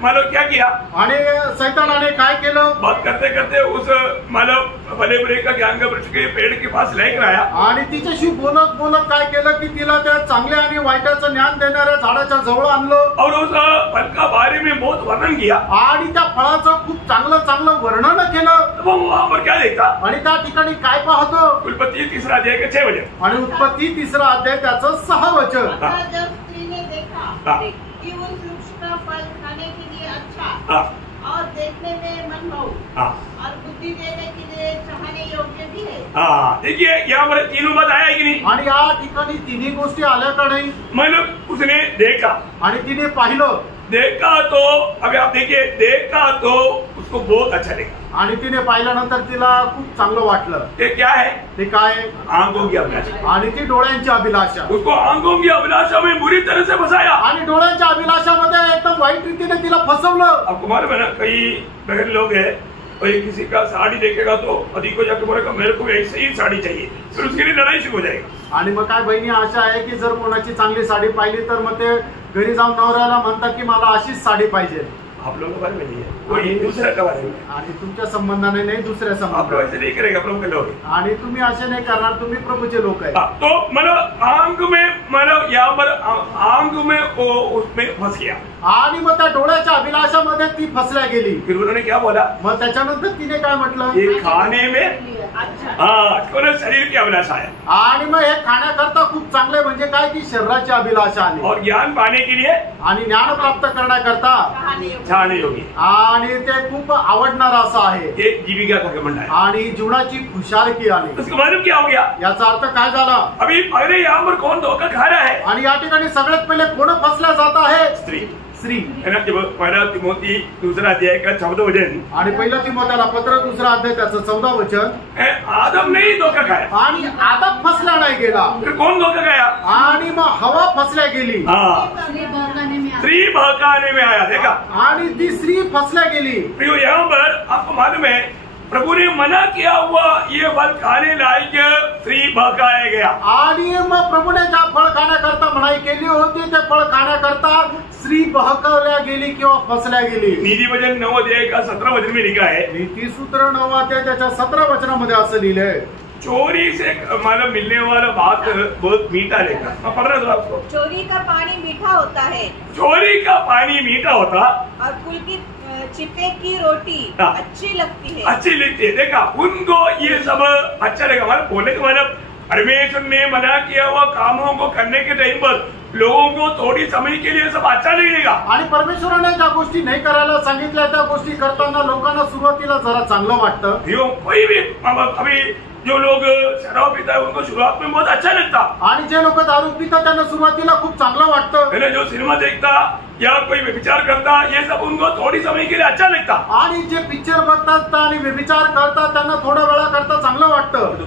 मानव क्या किया आणि शैतानाने काय केलं? बात करते करते उस मानव भले बुरे का ज्ञान का वृक्ष के पेड़ के पास लेकर आया आणि तिच्याशी बोलत बोलत काय केलं की तिला त्या चांगल्या आणि वाईटाचं ज्ञान देणाऱ्या झाडाच्या जवळ आणलं और उस फल का बारे में बहुत वर्णन किया आणि त्या फळाचं खूप चांगलं वर्णन केलं। वो वहां पर क्या देखा आणि त्या ठिकाणी काय पाहतो? उत्पत्ति 3 अध्याय के 6 वचन आणि उत्पत्ति 3 अध्याय त्याचं 6 वचन। जब स्त्री ने देखा कि उस वृक्ष का फल खाने के लिए अच्छा और देखने में मनभाऊ और बुद्धि देने के लिए चाहने योग्य भी है। देखिए यहाँ पर 3 बात आया है कि नहीं? आणि या ठिकाणी 3 गोष्टी आल्या का नाही? मतलब उसने देखा आणि तिने पाहिलं। देखा तो अभी आप देखिए देखा तो उसको बहुत अच्छा लगा आणि तिने पाहिल्यानंतर तिला खूप चांगलं वाटलं। ये क्या है? ते काय? आंखों की अभिलाषा। आणि ती डोळ्यांची अभिलाषा। उसको आंखों की अभिलाषा में बुरी तरह से फंसाया आणि डोळ्यांच्या अभिलाषामध्ये एकदम वाईट रीतीने तिला फसवलं। आपको मालूम है ना कई बहन लोग हैं कोई किसी का साड़ी देखेगा तो अधिक को जाकर बोलेगा मेरे को ऐसे ही साड़ी चाहिए फिर उसके लिए लड़ाई शुरू हो जाएगी। आणि मग काय बहिणी अशा आहे की जर कोणाची चांगली साडी पाहिली तर मग ते घरी जाऊन नवऱ्याला म्हणतात की मला अशीच साडी पाहिजे। आप लोगों के बारे में नहीं है कोई दूसरे के बारे में आणि तुमच्या संबंधाने नाही दुसऱ्या आप लोग संबंधाने। ऐसे नहीं करेगा प्रभु के लोग आणि तुम्ही असे नाही करणार, तुम्ही प्रभूचे लोक आहे। तो मतलब आंख में मतलब यहाँ पर आंख में वो उसमें फंस गया आणि मग त्या डोळ्याच्या अभिलाषामध्ये ती फसल्या गेली। फिर उन्होंने क्या बोला? मग त्याच्यानंतर तिने काय म्हटलं? ये खाने में शरीर की अभिलाषा है आणि मग हे खाण्याकरता खूप चांगले म्हणजे काय की शरीराची अभिलाषा आली और ज्ञान पाने के लिए आणि ज्ञान प्राप्त करण्याकरता चाहने योग्य आणि ते खूप आवडणार असं आहे। ये जीविका का घमंड है आणि जीवनाची खुशालकी आली। उसका मालूम क्या हो गया? याचा अर्थ काय झाला? अभी पहले यहाँ पर कौन धोखा खा रहा है? आणि या ठिकाणी सगळ्यात पहिले कोण फसल्या जात आहे? स्त्री स्त्री। है ना जब 1 तिमोथी 2 अध्याय का 14 वचन आणि 1 तिमोथेला पत्र 2 अध्याय त्याचं 14 वचन। आदम ने ही धोखा खाया आणि आदम फसला नाही गेला फिर कौन धोखा खाया? आणि मग हवा फसल्या गेली। स्त्री बहकाने में आया देखा आणि ती स्त्री फसल्या गेली। प्रियो यहाँ पर आपको मालूम है प्रभु ने मना किया हुआ ये फल खाने लायक स्त्री बहकाया गया आणि मग प्रभूने ज्या फळ खाण्याकरता मनाई केली होती ते फळ खाण्याकरता स्त्री बहकवल्या गेली किंवा फसल्या गेली। नीति वचन 9 अध्याय का 17 वचन में लिखा है नीति सूत्र 9 अध्याय त्याच्या 17 वचनामध्ये असं लिहिलंय चोरी से मतलब मिलने वाला बात बहुत मीठा लेकर पढ़ रहे थे आपको। चोरी का पानी मीठा होता है। चोरी का पानी मीठा होता और कुल की चिपे की रोटी अच्छी लगती है। अच्छी लगती है देखा उनको ये सब अच्छा लगा मतलब बोलने का मतलब परमेश्वर ने मना किया हुआ कामों को करने के टाइम पर लोगों को थोड़ी समय के लिए सब अच्छा नहीं लगेगा। आणि परमेश्वराने ज्या गोष्टी नाही करायला सांगितल्या त्या गोष्टी करताना लोकांना सुरुवातीला जरा चांगलं वाटतं। कोई भी अभी जो लोग शराब पीता है उनको शुरुआत में बहुत अच्छा लगता आणि जे लोक दारू पितात त्यांना सुरुवातीला खूप चांगलं वाटतं। जो सिनेमा देखता या कोई व्यभिचार करता ये सब उनको थोड़ी समय के लिए अच्छा लगता आणि जे पिक्चर बघतात आणि व्यभिचार करतात त्यांना थोड्या वेळा करता चांगलं वाटतं। तो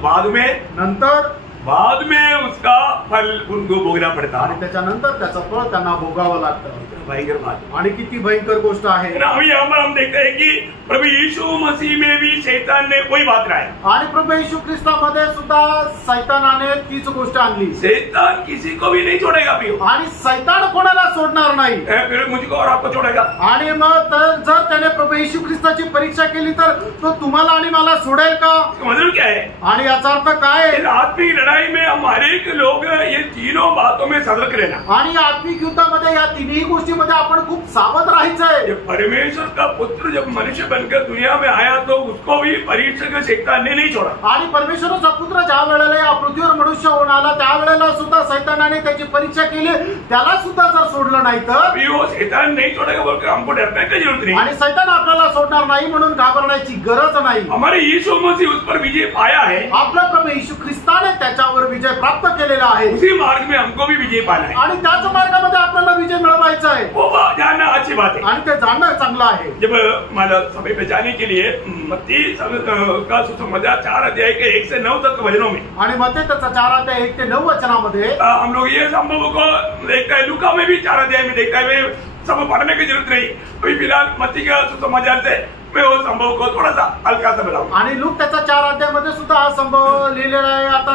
बाद में उसका फल उनको भोगना पड़ता आणि त्याच्यानंतर त्याचं फळ त्यांना भोगावं लागतं। भयंकर बात आणि किती भयंकर गोष्ट आहे। अभी यहाँ पर हम देखते हैं कि प्रभु यीशु मसीह में भी शैतान ने वही बात रहा है आणि प्रभू येशू ख्रिस्तामध्ये सुद्धा शैतानाने तीच गोष्ट आणली। शैतान किसी को भी नहीं छोड़ेगा भी आणि शैतान कोणाला सोडणार नाही फिर मुझको और आपको छोड़ेगा। आणि मग जर त्याने प्रभू येशू ख्रिस्ताची परीक्षा केली तर तो तुम्हाला आणि मला सोडेल का? मतलब क्या है? आणि याचा अर्थ काय? आत्मिक लढाई लड़ाई में हम हर एक लोग ये तीनों बातों में सतर्क रहना। आणि या आत्मिक युद्धामध्ये या तिन्ही गोष्टीमध्ये आपण खूप सावध राहायचंय। ये परमेश्वर का पुत्र जब मनुष्य बनकर दुनिया में आया तो उसको भी परीक्षक शैतान ने नहीं छोड़ा। आणि परमेश्वराचा पुत्र ज्या वेळेला या पृथ्वीवर मनुष्य होऊन आला त्यावेळेला सुद्धा शैतानाने त्याची परीक्षा केली, त्याला सुद्धा जर सोडलं नाही तर अभी वो शैतान नहीं छोड़ेगा बोलकर हमको डरने की जरूरत नहीं। आणि शैतान आपल्याला सोडणार नाही म्हणून घाबरण्याची गरज नाही। हमारे यीशु मसीह उस पर विजय पाया है। आपला प्रभू येशू ख्रिस्ताने त्याच्यावर विजय प्राप्त केलेला आहे। उसी मार्ग में हमको भी विजय पाना है आणि त्याच मार्गामध्ये आपल्याला विजय मिळवायचा आहे। वो जानना अच्छी बात है आणि ते जाणणं चांगलं आहे। जब माला सभी पे जाने के लिए मत्ती का सुसमाचार 4 अध्याय के 1 से 9 तक वचनों में आणि मत्ती त्याचा 4 अध्याय 1 ते 9 वचनामध्ये हम लोग ये संभव को देखते हैं। लूका में भी 4 अध्याय में देखता है, सब पढ़ने की जरूरत नहीं। अभी फिलहाल मत्ती का सुसमाचार से मैं वो संभव को थोड़ा सा हल्का सा बताऊं। आणि लूक त्याचा 4 अध्यायामध्ये सुद्धा हा संभव लिहिलेला आहे। आता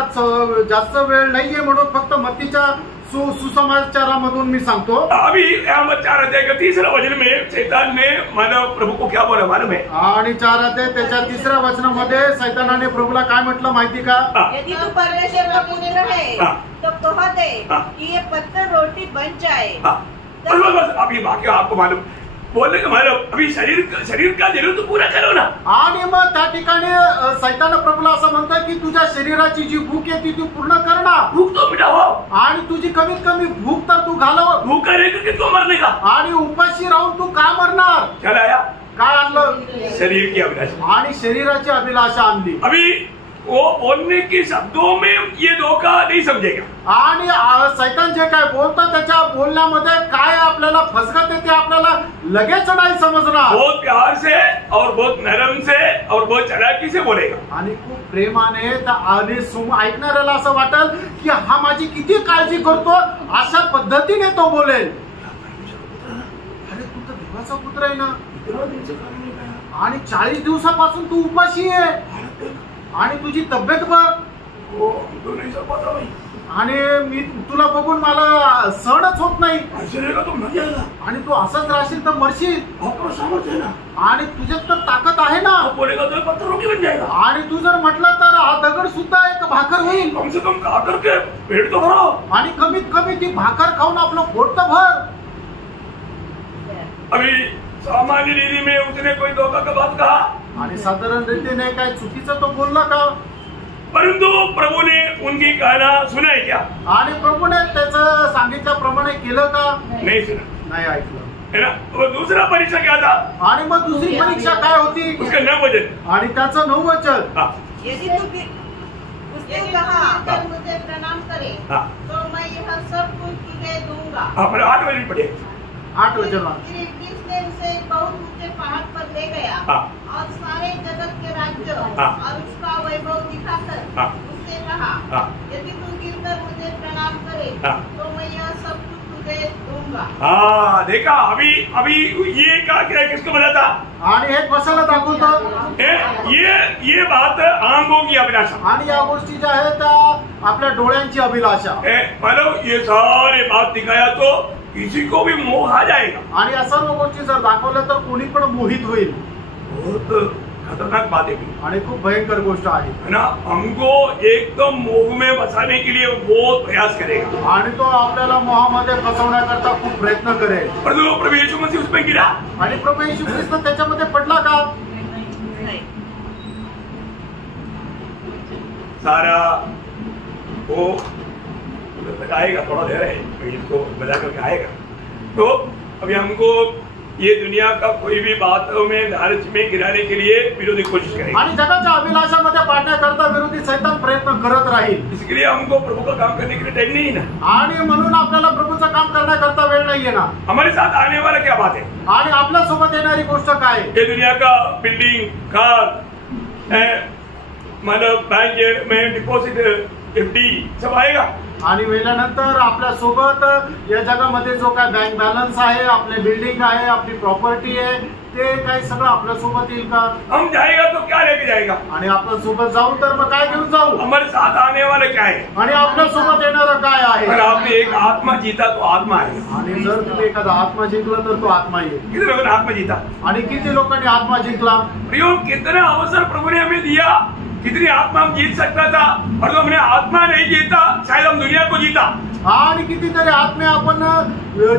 जास्त वेळ नाहीये म्हणून फक्त मत्तीच्या सुसमाचारामधून मी सांगतो। अभी 4 अध्याय का 3रा वचन में शैतान ने मानव प्रभु को क्या बोला मालूम है? आणि 4 अध्याय त्याच्या 3ऱ्या वचनामध्ये शैतानाने प्रभूला काय म्हटलं माहिती का? यदि तू परमेश्वर का पुत्र है तो कह दे कि ये पत्थर रोटी बन जाए। बस अभी बाकी आपको मालूम बोलने का मतलब अभी शरीर का जरूरत तो पूरा करो ना। आणि मग त्या ठिकाणी शैतान प्रभूला असं म्हणतोय की तुझ्या शरीराची जी भूक आहे ती तू पूर्ण कर ना। भूख तो मिटाओ आणि तुझी कमीत कमी भूक तर तू घालव। भूख रहेगा कि तू मरने का? आणि उपाशी राहून तू का मरणार? क्या लाया? काय आणलं? शरीर की अभिलाषा आणि शरीराची अभिलाषा आणली। अभी वो बोलने के शब्दों में ये धोखा नहीं समझेगा। आणि शैतान जे काय बोलतो त्याच्या बोलण्यामध्ये काय आपल्याला फसगत येते आपल्याला लगेच नाही समजणार। बहुत प्यार से और बहुत नरम से और बहुत चालाकी से बोलेगा। आणि खूप प्रेमाने आणि ऐकणाऱ्याला असं वाटेल की हा माझी किती काळजी करतो, अशा पद्धतीने तो बोलेल। अरे तू तर देवाचा पुत्र आहे ना, आणि 40 दिवसापासून तू उपाशी आहे आणि तुझी तब्येत बघ। आणि मी तुला बघून मला सहनच होत नाही आणि तू असंच राहशील तर मरशील आणि तुझ्यात तर ताकद आहे ना। आणि तू जर म्हटलं तर हा दगड सुद्धा एक भाकर होईल। कम से कम खाकर के पेट तो भरो। आणि कमीत कमी ती भाकर खाऊन आपलं पोट तर भर। अभी सामान्य रीति में उसने कोई धोखा का बात कहा आणि साधारण रीतीने काय चुकीचं तो बोलला का? परंतु प्रभु ने उनकी कहना सुना है क्या? आणि प्रभूने त्याचं सांगितल्याप्रमाणे केलं का? नहीं सुना, नाही ऐकलं है ना। वो दूसरा परीक्षा क्या था? आणि मग दुसरी परीक्षा काय होती? उसका 9 वचन आणि त्याचं 9 वचन। यदि उसने कहा मुझे प्रणाम करे तो मैं यह सब कुछ तुझे दूंगा। मतलब 8 वचन पढ़े। 8 वचन। उसने उसे बहुत ऊंचे पहाड़ पर ले गया और सारे जगत के राज्य और उसका वैभव दिखाकर उससे कहा यदि तू गिरकर मुझे प्रणाम करे तो मैं यह सब कुछ तुझे दूंगा। हाँ देखा, अभी ये क्या किसको बताता? आणि हे कशाला दाखवतं? ये बात आंखों की अभिलाषा आणि या गोष्टी ज्या आहेत त्या आपल्या डोळ्यांची अभिलाषा। मतलब ये सारे बात दिखाया तो किसी को भी मोह आ जाएगा। आणि या सर्व गोष्टी जर दाखवल्या तर कोणी पण मोहित होईल। बहुत खतरनाक बात है आणि खूप भयंकर गोष्ट आहे ना। हमको एकदम मोह में बसाने के लिए बहुत प्रयास करेगा आणि तो आपल्याला मोहामध्ये फसवण्याकरता खूप प्रयत्न करेल। परंतु प्रभु यीशु मसीह उसमें गिरा आणि प्रभू येशू ख्रिस्त त्याच्यामध्ये पडला का? सारा वो आएगा, थोड़ा देर है इसको बजा करके आएगा। तो अभी हमको ये दुनिया का कोई भी बातों में लालच में गिराने के लिए विरोधी कोशिश करेगा आणि जगाच्या अभिलाषामध्ये पाडण्याकरता विरोधी शैतान प्रयत्न करत राहील। इसके लिए हमको प्रभु का काम करने के लिए टाइम नहीं है ना। आणि म्हणून आपल्याला प्रभूचं काम करण्याकरता वेळ नाहीये ना। हमारे साथ आने वाला क्या बात है? आणि आपल्या सोबत येणारी गोष्ट काय? ये दुनिया का बिल्डिंग, कार, मतलब बैंक में डिपॉजिट, FD सब आएगा। आणि वेळेनंतर आपल्या सोबत या जगामध्ये जो काय बँक बॅलन्स आहे, आपले बिल्डिंग आहे, आपली प्रॉपर्टी आहे, ते काय सगळं आपल्या सोबत येईल का? हम जाएगा तो क्या लेके जाएगा? आणि आपण सोबत जाऊ तर मग काय घेऊन जाऊ? हमारे साथ आने वाला क्या है? आणि आपल्या सोबत येणारं काय आहे? अगर आपने एक आत्मा जीता तो आत्मा है। आणि जर तुम्ही एखादा आत्मा जिंकला तर तो आत्मा येईल। कितने लोगों ने आत्मा जीता? आणि किती लोकांनी आत्मा जिंकला? प्रियो, कितना अवसर प्रभु ने हमें दिया कितनी आत्मा हम जीत सकता था, और तो हमने आत्मा नहीं जीता, शायद हम दुनिया को जीता. आणि कितीतरी आत्मे आपण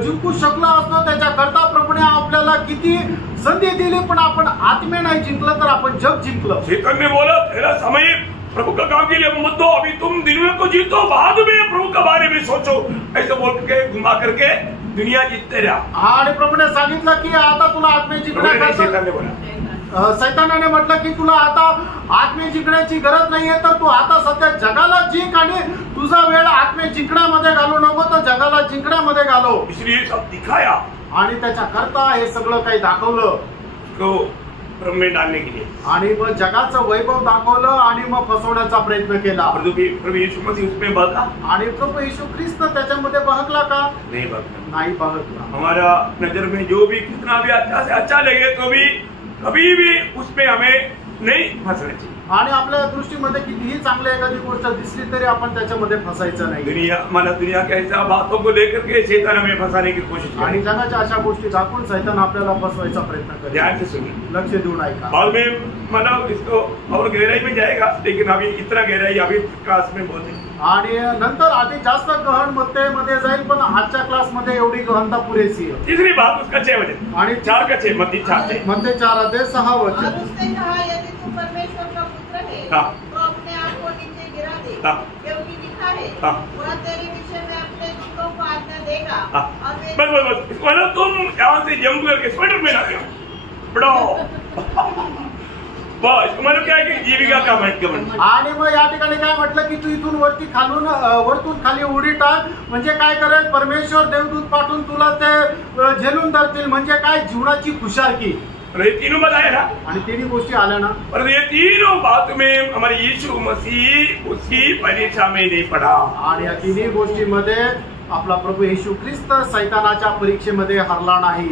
जिंकू शकलो असतो. त्याच्याकरता प्रभूने आपल्याला किती संधी दिली, पण आपण आत्मे नाही जिंकलं तर आपण जग जिंकलं. चेतन ने बोला तेरा समय प्रभु का काम के लिए मत दो, अभी तुम दुनिया को जीतो, बाद में प्रभु के बारे में सोचो. ऐसे बोल के घुमा करके दुनिया जीतते रहा. आणि प्रभूने सांगितलं की आता तुला आत्मे जिंकण्याकरता, चेतन ने बोला सैतानाने म्हटलं की तुला आता आत्मे जिंकण्याची गरज नाहीये, तर तू आता सध्या जगाला जिंक आणि तुझा वेळ आत्मे जिंकण्यामध्ये घालू नको, तर जगाला जिंकण्यामध्ये घालो. इसलिए सब दिखाया, आणि त्याच्याकरता हे सगळं काही दाखवलं तो भ्रम में डालने के लिए. आणि मग जगाचं वैभव दाखवलं आणि मग फसवण्याचा प्रयत्न केला. प्रभु यीशु मसीह उसमें बहका, आणि प्रभू येशू ख्रिस्त त्याच्यामध्ये बहकला का? नहीं बहका. नाही बहकला. हमारा नजर में जो भी कितना भी अच्छा से अच्छा लगे तो भी कभी भी उसमें हमें नहीं फंसना चाहिए. आणि आपल्या दृष्टीमध्ये कितीही चांगली एखादी गोष्ट दिसली तरी आपण त्याच्यामध्ये फसायचं नाही. दुनिया के ऐसा बातों को लेकर के शैतान हमें फंसाने की कोशिश आणि जगाच्या अशा गोष्टी दाखवून शैतान आपल्याला फसवायचा प्रयत्न करेल. ध्यान से सुनिए, लक्ष देऊन ऐका. बाद में मतलब इसको और गहराई में जाएगा, लेकिन अभी इतना गहराई अभी क्लास में बोलते. आणि नंतर आधी जास्त गहन मध्ये जाईल, पण आजच्या क्लासमध्ये एवढी गहनता पुरेशी आहे. तीसरी बात उसका 6 वचन आणि 4 का 6 मत्ती 4 मध्ये 4 अध्याय 6 वचन. और उसने कहा यदि तू परमेश्वर का पुत्र है तो अपने आप को नीचे गिरा दे, क्योंकि लिखा है वह तेरे विषय में अपने दूतों को आज्ञा देगा. बस मतलब तुम यहाँ से जंप करके स्वेटर में ना बढ़ाओ. बस मतलब क्या है कि जीविका का महत्व. आणि मग या ठिकाणी काय म्हटलं की तू इथून वरतून खाली उडी टाक. म्हणजे काय करेल, परमेश्वर देवदूत पाठवून तुला ते झेलून धरतील. म्हणजे काय, जीवनाची खुशालकी. ये तीनों बताया ना, आणि तिन्ही गोष्टी आल्या ना. पर ये तीनों बात में हमारे यीशु मसीह उसकी परीक्षा में नहीं पड़ा. आणि या तिन्ही गोष्टीमध्ये आपला प्रभू येशू ख्रिस्त सैतानाच्या परीक्षेमध्ये हरला नाही.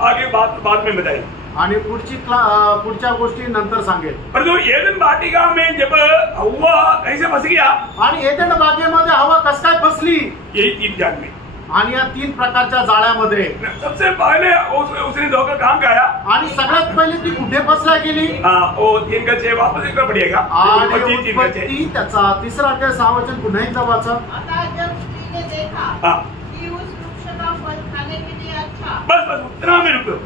आगे बाद में बताइए. आणि पुढच्या गोष्टी नंतर सांगेल. परंतु एदन वाटिका में जब हव्वा कैसे फंस गया, आणि एदन बागेमध्ये हवा कस काय फसली, यही 3 जाल में. आणि या 3 प्रकारच्या जाळ्यामध्ये सबसे पहले उसने धोखा कहाँ खाया, आणि सगळ्यात पहिले ती कुठे फसल्या गेली. वो 3 का 6 वापस एकदा पडेगा. आणि उत्पत्ती त्याचा 3रा अध्याय 6 वचन पुन्हा एकदा वाचा. आता जब स्त्रीने देखा कि उस वृक्ष का फल खाने के लिए अच्छा. बस उतना में रुको.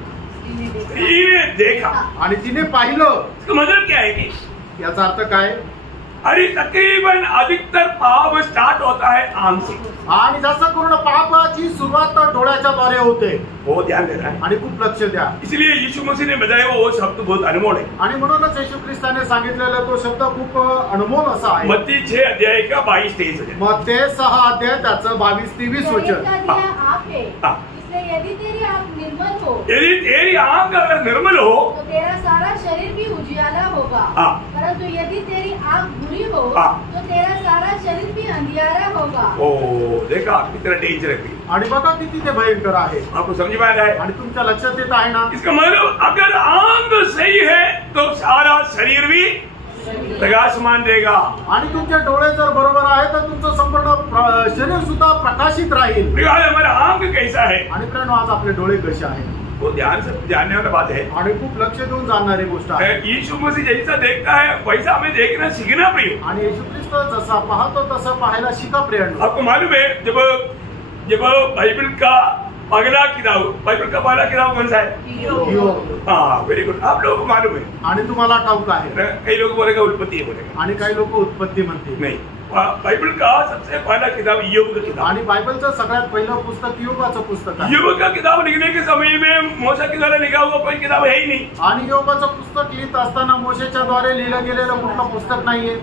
स्त्रीने देखा आणि तिने पाहिलं. इसका मतलब क्या है कि याचा अर्थ काय, अरे तकरीबन अधिकतर पाप स्टार्ट होता है आंख से. आणि जास्त करून पापाची सुरुवात डोळ्याच्या द्वारे होते. वो ध्यान देना है आणि खूप लक्ष द्या. इसलिए यीशु मसीह ने बताया वो शब्द बहुत अनमोल है. आणि म्हणूनच येशू ख्रिस्ताने सांगितलेला तो शब्द खूप अनमोल असा आहे. मत्ती 6 अध्याय का 22-23 मत्ती 6 अध्याय त्याचं 22-23 वचन. यदि तेरी आंख निर्मल हो, यदि तेरी आंख अगर निर्मल हो तो तेरा सारा शरीर भी उजियाला होगा. परंतु यदि तेरी आंख बुरी हो तो तेरा सारा शरीर भी अंधियारा होगा. ओ देखा कितना डेंजर है. आणि बघा किती ते भयंकर आहे. आपको समझ में आ रहा है, आणि तुमच्या लक्षात येत आहे ना. इसका मतलब अगर आंख सही है तो सारा शरीर भी प्रकाशमान रहेगा. आणि तुमचे डोळे जर बरोबर आहे तर तुमचं संपूर्ण शरीर सुद्धा प्रकाशित राहील. हमारा आंख कैसा है, आणि प्रेरणा आज आपले डोळे कसे आहेत, वो ध्यान से जानने वाली बात है. आणि खूप लक्ष देऊन जाणणारी गोष्ट आहे. यीशु मसीह जैसा देखता है वैसा हमें देखना सीखना प्रिय. आणि येशू ख्रिस्त जसा पाहतो तसं पाहायला शिका प्रेरणा. आपको मालूम है जब बाइबल का पहला किताब कौन सा है, हाँ वेरी गुड. आप लोगों को मालूम है. आणि तुम्हाला ठाऊक आहे. कई लोग बोलेगा उत्पत्ति है बोलेगा, आणि काही लोक उत्पत्ती म्हणते. नहीं, बाइबल का सबसे पहला किताब योग का किताब. आणि बायबलचं सगळ्यात पहिलं पुस्तक योगाचं पुस्तक आहे. योग का किताब लिखने के समय में मूसा के द्वारा लिखा हुआ कोई किताब है ही नहीं. आणि योगाचं पुस्तक लिहित असताना मोशेच्या द्वारे लिहिलं गेलेलं कुठलं पुस्तक नाहीये.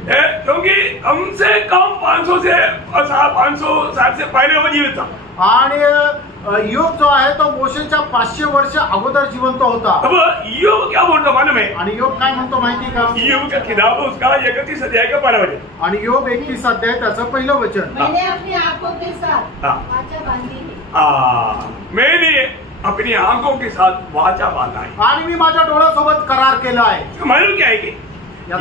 क्योंकि कम से कम 500 साल से पहले वो जीवित था. आणि योग जो आहे तो मोशेच्या 500 वर्ष अगोदर जिवंत होता. अब योग क्या बोलता मालूम है, आणि योग काय म्हणतो माहिती का, योग का किताब उसका 31 अध्याय का 12 वचन. आणि योग 31 अध्याय त्याचं पहिलं वचन. मैंने अपनी आंखों के साथ वाचा बांधी है. मैंने अपनी आंखों के साथ वाचा बांधा है. आणि मी माझ्या डोळ्यासोबत करार केला आहे. मालूम क्या है कि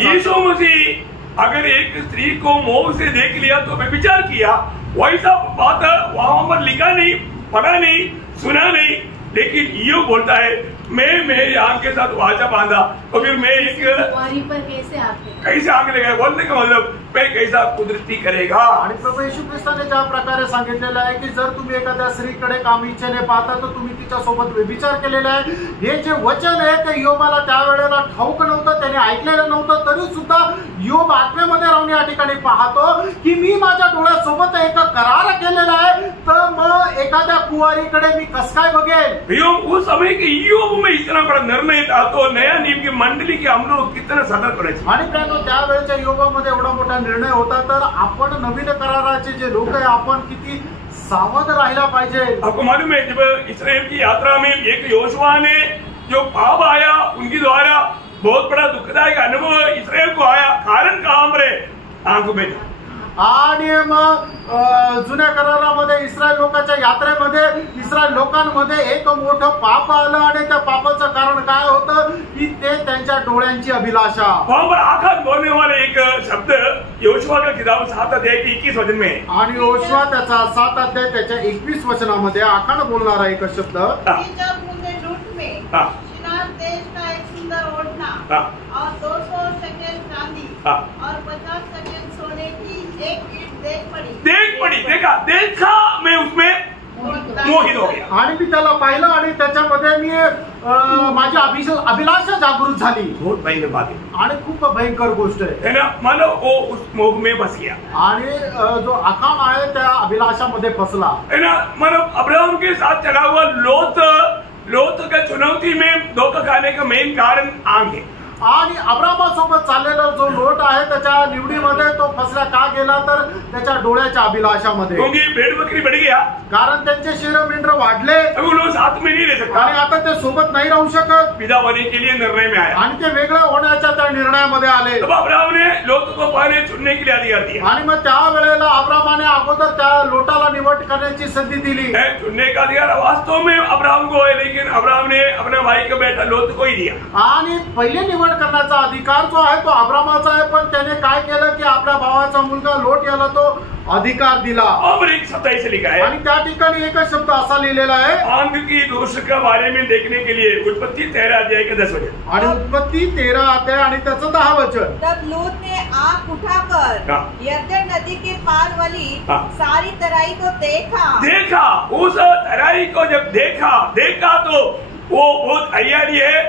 यीशु मसीह अगर एक स्त्री को मोह से देख लिया तो व्यभिचार किया, वैसा बात वहां पर लिखा नहीं, पढ़ा नहीं, सुना नहीं, लेकिन ईयोब बोलता है मैं मेरी आंख के साथ वाचा बांधा तो फिर मैं एक कुंवारी पर कैसे आंख लगाए, बोलने का मतलब मैं कैसा कुदरती करेगा। आणि प्रभू येशू ख्रिस्ताने ज्या प्रकारे सांगितलेलं आहे की जर तुम्ही एखाद्या स्त्रीकडे कामी इच्छेने पाहता तर तुम्ही तिच्या सोबत व्यभिचार केलेला आहे, हे जे वचन आहे ते योबाला त्यावेळेला ठाऊक नव्हतं, त्याने ऐकलेलं नव्हतं, तरी सुद्धा योब आत्म्यामध्ये राहून या ठिकाणी पाहतो की मी माझ्या डोळ्यासोबत एक करार केलेला आहे, तर मग एखाद्या कुवारीकडे मी कस काय बघेल। ईयोब उस समय के ईयोब में इतना बड़ा निर्णय था, तो नया नियम की मंडली के हम लोग कितना सतर्क रहे। आणि त्यावेळेच्या योबामध्ये एवढा मोठा निर्णय होता, तर आपण नवीन कराराचे जे लोक आहे आपण किती सावध राहिला पाहिजे। आपको मालूम है जब इस्राएल की यात्रा में एक योशुआ ने जो पाप आया उनके द्वारा बहुत बड़ा दुखदायक अनुभव इस्राएल को आया, कारण कहाँ पर है, आंख में। आणि मग जुन्या करारामध्ये इस्रायल लोकांच्या यात्रेमध्ये इस्रायल लोकांमध्ये एक मोठं पाप आलं आणि त्या पापाचं कारण काय होतं की ते त्यांच्या डोळ्यांची अभिलाषा। वहां पर आखात बोलने वाले एक शब्द योशुआ का किताब 7 अध्याय के 21 वचन में, आणि योशुआ त्याचा 7 अध्याय त्याच्या 21 वचनामध्ये आखाड बोलणारा एक शब्द, देश का एक सुंदर ओढ़ना और 200 शकेल चांदी और 50 शकेल सोने की एक ईंट देख पड़ी, देखा मैं उसमें मोहित हो गया। आणि मी त्याला पाहिलं आणि त्याच्यामध्ये मी माझी अभिलाषा जागृत झाली। बहुत भयंकर बात है आणि खूप भयंकर गोष्ट आहे ना, मानो वो उस मोह में बस गया आणि जो आखाण आहे त्या अभिलाषामध्ये फसला है ना। मानो अब्राहम के साथ चला हुआ लोत का चुनौती में धोखा खाने का मेन कारण आंख है। आणि अब्रामासोबत चाललेला जो लोट आहे त्याच्या निवडीमध्ये तो फसला का गेला, तर त्याच्या डोळ्याच्या अभिलाषामध्ये। क्योंकि भेड़ बकरी बढ़ गया, कारण त्यांचे शेर मेंढर वाढले, अब वो लोग साथ में नहीं रह सकता आणि आता ते सोबत नाही राहू शकत, विदा होने के लिए निर्णय में आया आणि ते वेगळं होण्याच्या त्या निर्णयामध्ये आले। तब अब्राहम ने लोत को पहले चुनने के लिए अधिकार दिया, आणि मग त्या वेळेला अब्रामाने अगोदर त्या लोटाला निवड करण्याची संधी दिली। चुनने का अधिकार वास्तव में अब्राहम को है, लेकिन अब्राहम ने अपने भाई का बेटा लोत को ही दिया। आणि पहिले निवड करण्याचा अधिकार जो आहे तो अब्रामाचा आहे, पण त्याने काय केलं की आपल्या भावाचा मुलगा लोट याला तो अधिकार दिला। और एक 27 लिखा है, आणि त्या ठिकाणी एकच शब्द असा लिहिलेला आहे, आंख की दोष के बारे में देखने के लिए उत्पत्ति 13 अध्याय के 10 वचन, आणि उत्पत्ति 13 अध्याय आणि त्याचं 10 वचन। तब लूत ने आंख उठाकर यरदन नदी के पार वाली सारी तराई को देखा उस तराई को जब देखा तो वो बहुत हरियाली है,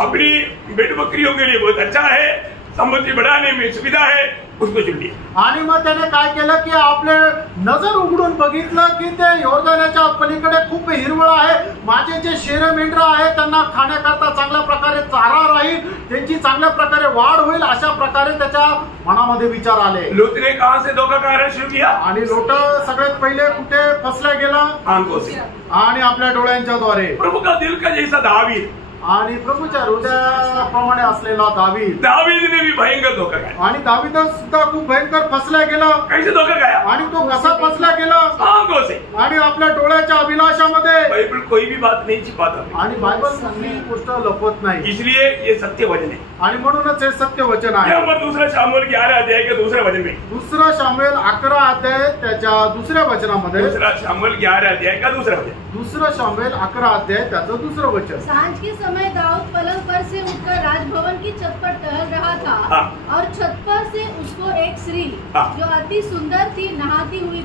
अपनी भेड़ बकरियों के लिए बहुत अच्छा है, संपत्ति बढ़ाने में सुविधा है, उसको चुन लिया। आणि मग त्याने काय केलं की आपले नजर उघडून बघितलं की ते योर्दानाच्या पलीकडे खूप हिरवळ आहे, माझे जे शेर मेंढर आहे त्यांना खाण्याकरता चांगल्या प्रकारे चारा राहील, त्यांची चांगल्या प्रकारे वाढ होईल, अशा प्रकारे त्याच्या मनामध्ये विचार आले। लोत ने कहां से धोखा खाना शुरू किया, आणि लोट सगळ्यात पहिले कुठे फसला गेला, आंखों से, आणि आपल्या डोळ्यांच्या द्वारे। प्रभु का दिल का जैसा दावीद, आणि प्रभूच्या हृदयाप्रमाणे असलेला दावीद ने भी भयंकर धोखा खाया, आणि दावीद सुद्धा खूप भयंकर फसला गेला। कैसे धोखा खाया, आणि तो कसा फसला गेला, आंखों से, आणि आपल्या डोळ्याच्या अभिलाषामध्ये। बाइबल कोई भी बात नहीं छिपाता, आणि बायबल कुठली गोष्ट लपवत नाही, इसलिए ये सत्य वचन है, आणि म्हणूनच हे सत्य वचन आहे। नंबर दूसरा शामुएल 11 अध्याय के दूसरे वचन में, दुसरा शामुएल 11 अध्याय त्याच्या दुसऱ्या वचनामध्ये, दूसरा शामुएल 11 अध्याय का दूसरा वचन, दुसरा शामुएल 11 अध्याय त्याचं दुसरं वचन। सांझ के समय दाऊद पलंग पर से उठकर राजभवन की छत पर टहल रहा था और छत पर से उसको एक स्त्री जो अति सुंदर थी नहाती हुई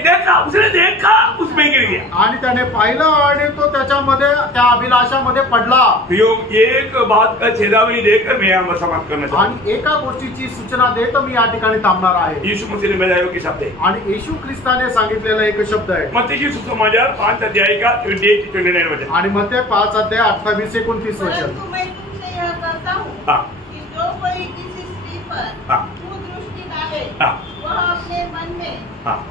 देखा, उसने देखा, उसमें गिर गया, आणि त्याने पाहिलं आणि तो त्याच्यामध्ये त्या अभिलाषामध्ये पडला। एक बात का चेतावनी देकर मैं यहाँ समाप्त करना चाहता हूँ, आणि एका गोष्टीची सूचना देत मी या ठिकाणी थांबणार आहे। यीशु मसीह ने बताया कि शब्द है, आणि येशू ख्रिस्ताने सांगितलेला एक शब्द आहे, मत्ती की सुसमाचार 5 अध्याय का 28-29 वचन, आणि मत्ती 5 अध्याय 28-29 वचन। परंतु मैं तुमसे यह कहता हूँ कि जो कोई किसी स्त्री पर कुदृष्टि डाले वह अपने मन में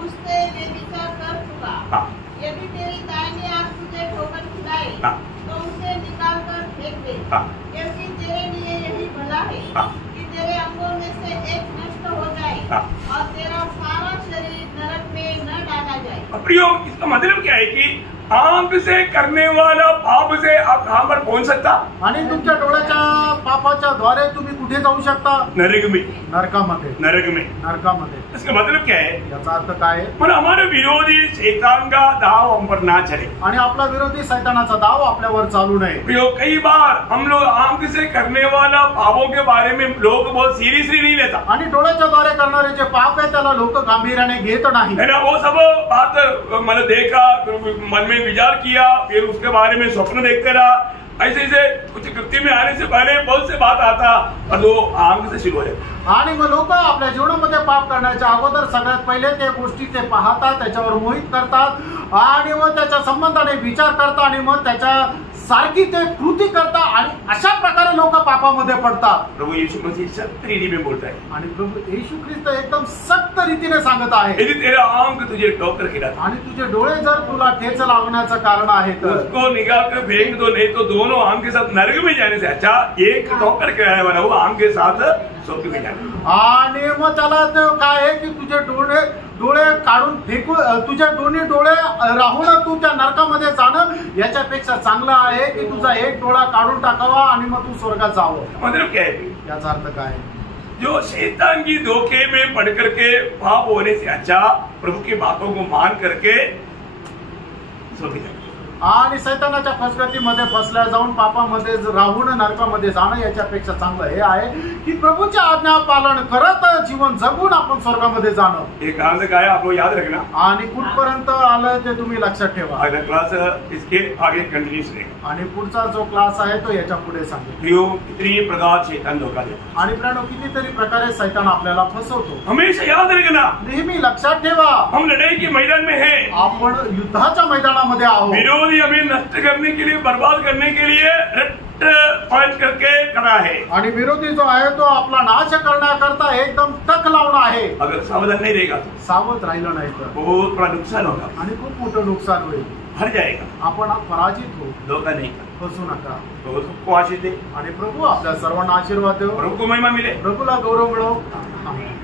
उससे व्यभिचार कर चुका। यदि तेरी दाहिनी आंख तुझे ठोकर खिलाए तो उसे निकाल कर फेंक दे, क्योंकि तेरे लिए यही भला है कि तेरे अंगों में से एक नष्ट हो जाए और तेरा सारा शरीर नरक में न डाला जाए। प्रियो, इसका मतलब क्या है कि आंख से करने वाला पाप से आप कहां पर पहुंच सकता? आणि तुमच्या डोळ्याच्या पापाच्या द्वारे तुम्ही कुठे जाऊ शकता? नरक में। नरकामध्ये। नरक में। नरकामध्ये। इसका मतलब क्या है? याचा अर्थ काय आहे? पर हमारे विरोधी शैतान का दाव हम पर ना चले, आणि आपला विरोधी शैतानाचा दाव आपल्यावर चालू नये। कई बार हम लोग आंख से करने वाला पापों के बारे में लोग बहुत सीरियसली नहीं लेता, आणि डोळ्याच्या द्वारे करणारे जे पाप आहे त्याला लोक गांभीर्याने घेत नाही, है ना। वो सब बात मैंने देखा, मन में विचार किया, फिर उसके बारे में स्वप्न देखते रहा, ऐसे ऐसे कुछ कृत्य में आने से पहले बहुत से बात आता और वो आंख से शुरू हो जाए। आणि मग लोक आपल्या जीवनामध्ये पाप करण्याच्या अगोदर सगळ्यात पहिले ते गोष्टी ते पाहतात, त्याच्यावर मोहित करतात आणि मग त्याच्या संबंधाने विचार करतात आणि मग त्याच्या सारखी ते कृती करतात आणि अशा प्रकारे लोक पापामध्ये पडतात। प्रभु यीशु मसीह सख्त रीति में बोलता है, आणि प्रभु येशू ख्रिस्त एकदम सक्त रीतीने सांगत आहे, यदि तेरा आंख तुझे ठोकर खिलाता आणि तुझे डोळे जर तुला ठेच लागण्याचं कारण आहे तर उसको निकाल कर फेंक दो, नहीं तो दोनों आंख के साथ नरक में जाने से अच्छा एक ठोकर खिलाने वाला वो आंख के साथ स्वर्ग में जाने। आणि मग त्याला काय आहे की तुझे डोळे काढून फेकू, तुझ्या दोन्ही डोळे राहून तू त्या नरकामध्ये जाणं याच्यापेक्षा चांगलं आहे की तुझा एक डोळा काढून टाकावा आणि मग तू स्वर्गात जावं। मतलब क्या है? याचा अर्थ काय आहे? जो शैतान की धोखे में पड़ करके पाप होने से अच्छा प्रभु की बातों को मान करके स्वर्ग जाए, आणि शैतानाच्या फसगतीमध्ये फसल्या जाऊन पापामध्ये राहून नरकामध्ये जाणं याच्यापेक्षा चांगलं हे आहे की प्रभूच्या आज्ञा पालन करत जीवन जगून आपण स्वर्गामध्ये जाणं। एक कहां तक आया आपको याद रखना, आणि कुठपर्यंत आलं ते तुम्ही लक्षात ठेवा। अगला क्लास इसके आगे कंटिन्यूस रहेगा। आणि पुढचा जो क्लास आहे तो याच्या पुढे सांगेल। प्रियो, कितनी प्रकार शैतान धोखा देता, आणि प्रियानो कितीतरी प्रकारे शैतान आपल्याला फसवतो। हमेशा याद रखना नेहमी लक्षात ठेवा हम लड़ाई के मैदान में हैं, आपण युद्धाच्या मैदानामध्ये आहोत। विरोधी हमें नष्ट करने के लिए, बर्बाद करने के लिए रट पांच करके खड़ा है, आणि विरोधी जो आहे तो आपला नाश करण्याकरता एकदम तक लावून आहे। अगर सावधान नहीं रहेगा तो सावध राहिलं नाही तर बहुत बड़ा नुकसान होगा, आणि खूप मोठं नुकसान होईल, हर जाएगा। आपण पराजित हो, धोखा नहीं, फसू नका। तो सबको आशीष दे, आणि प्रभु आपल्या सर्वांना आशीर्वाद देव, प्रभु को महिमा मिले। प्रभूला गौरव मिळो। आमेन।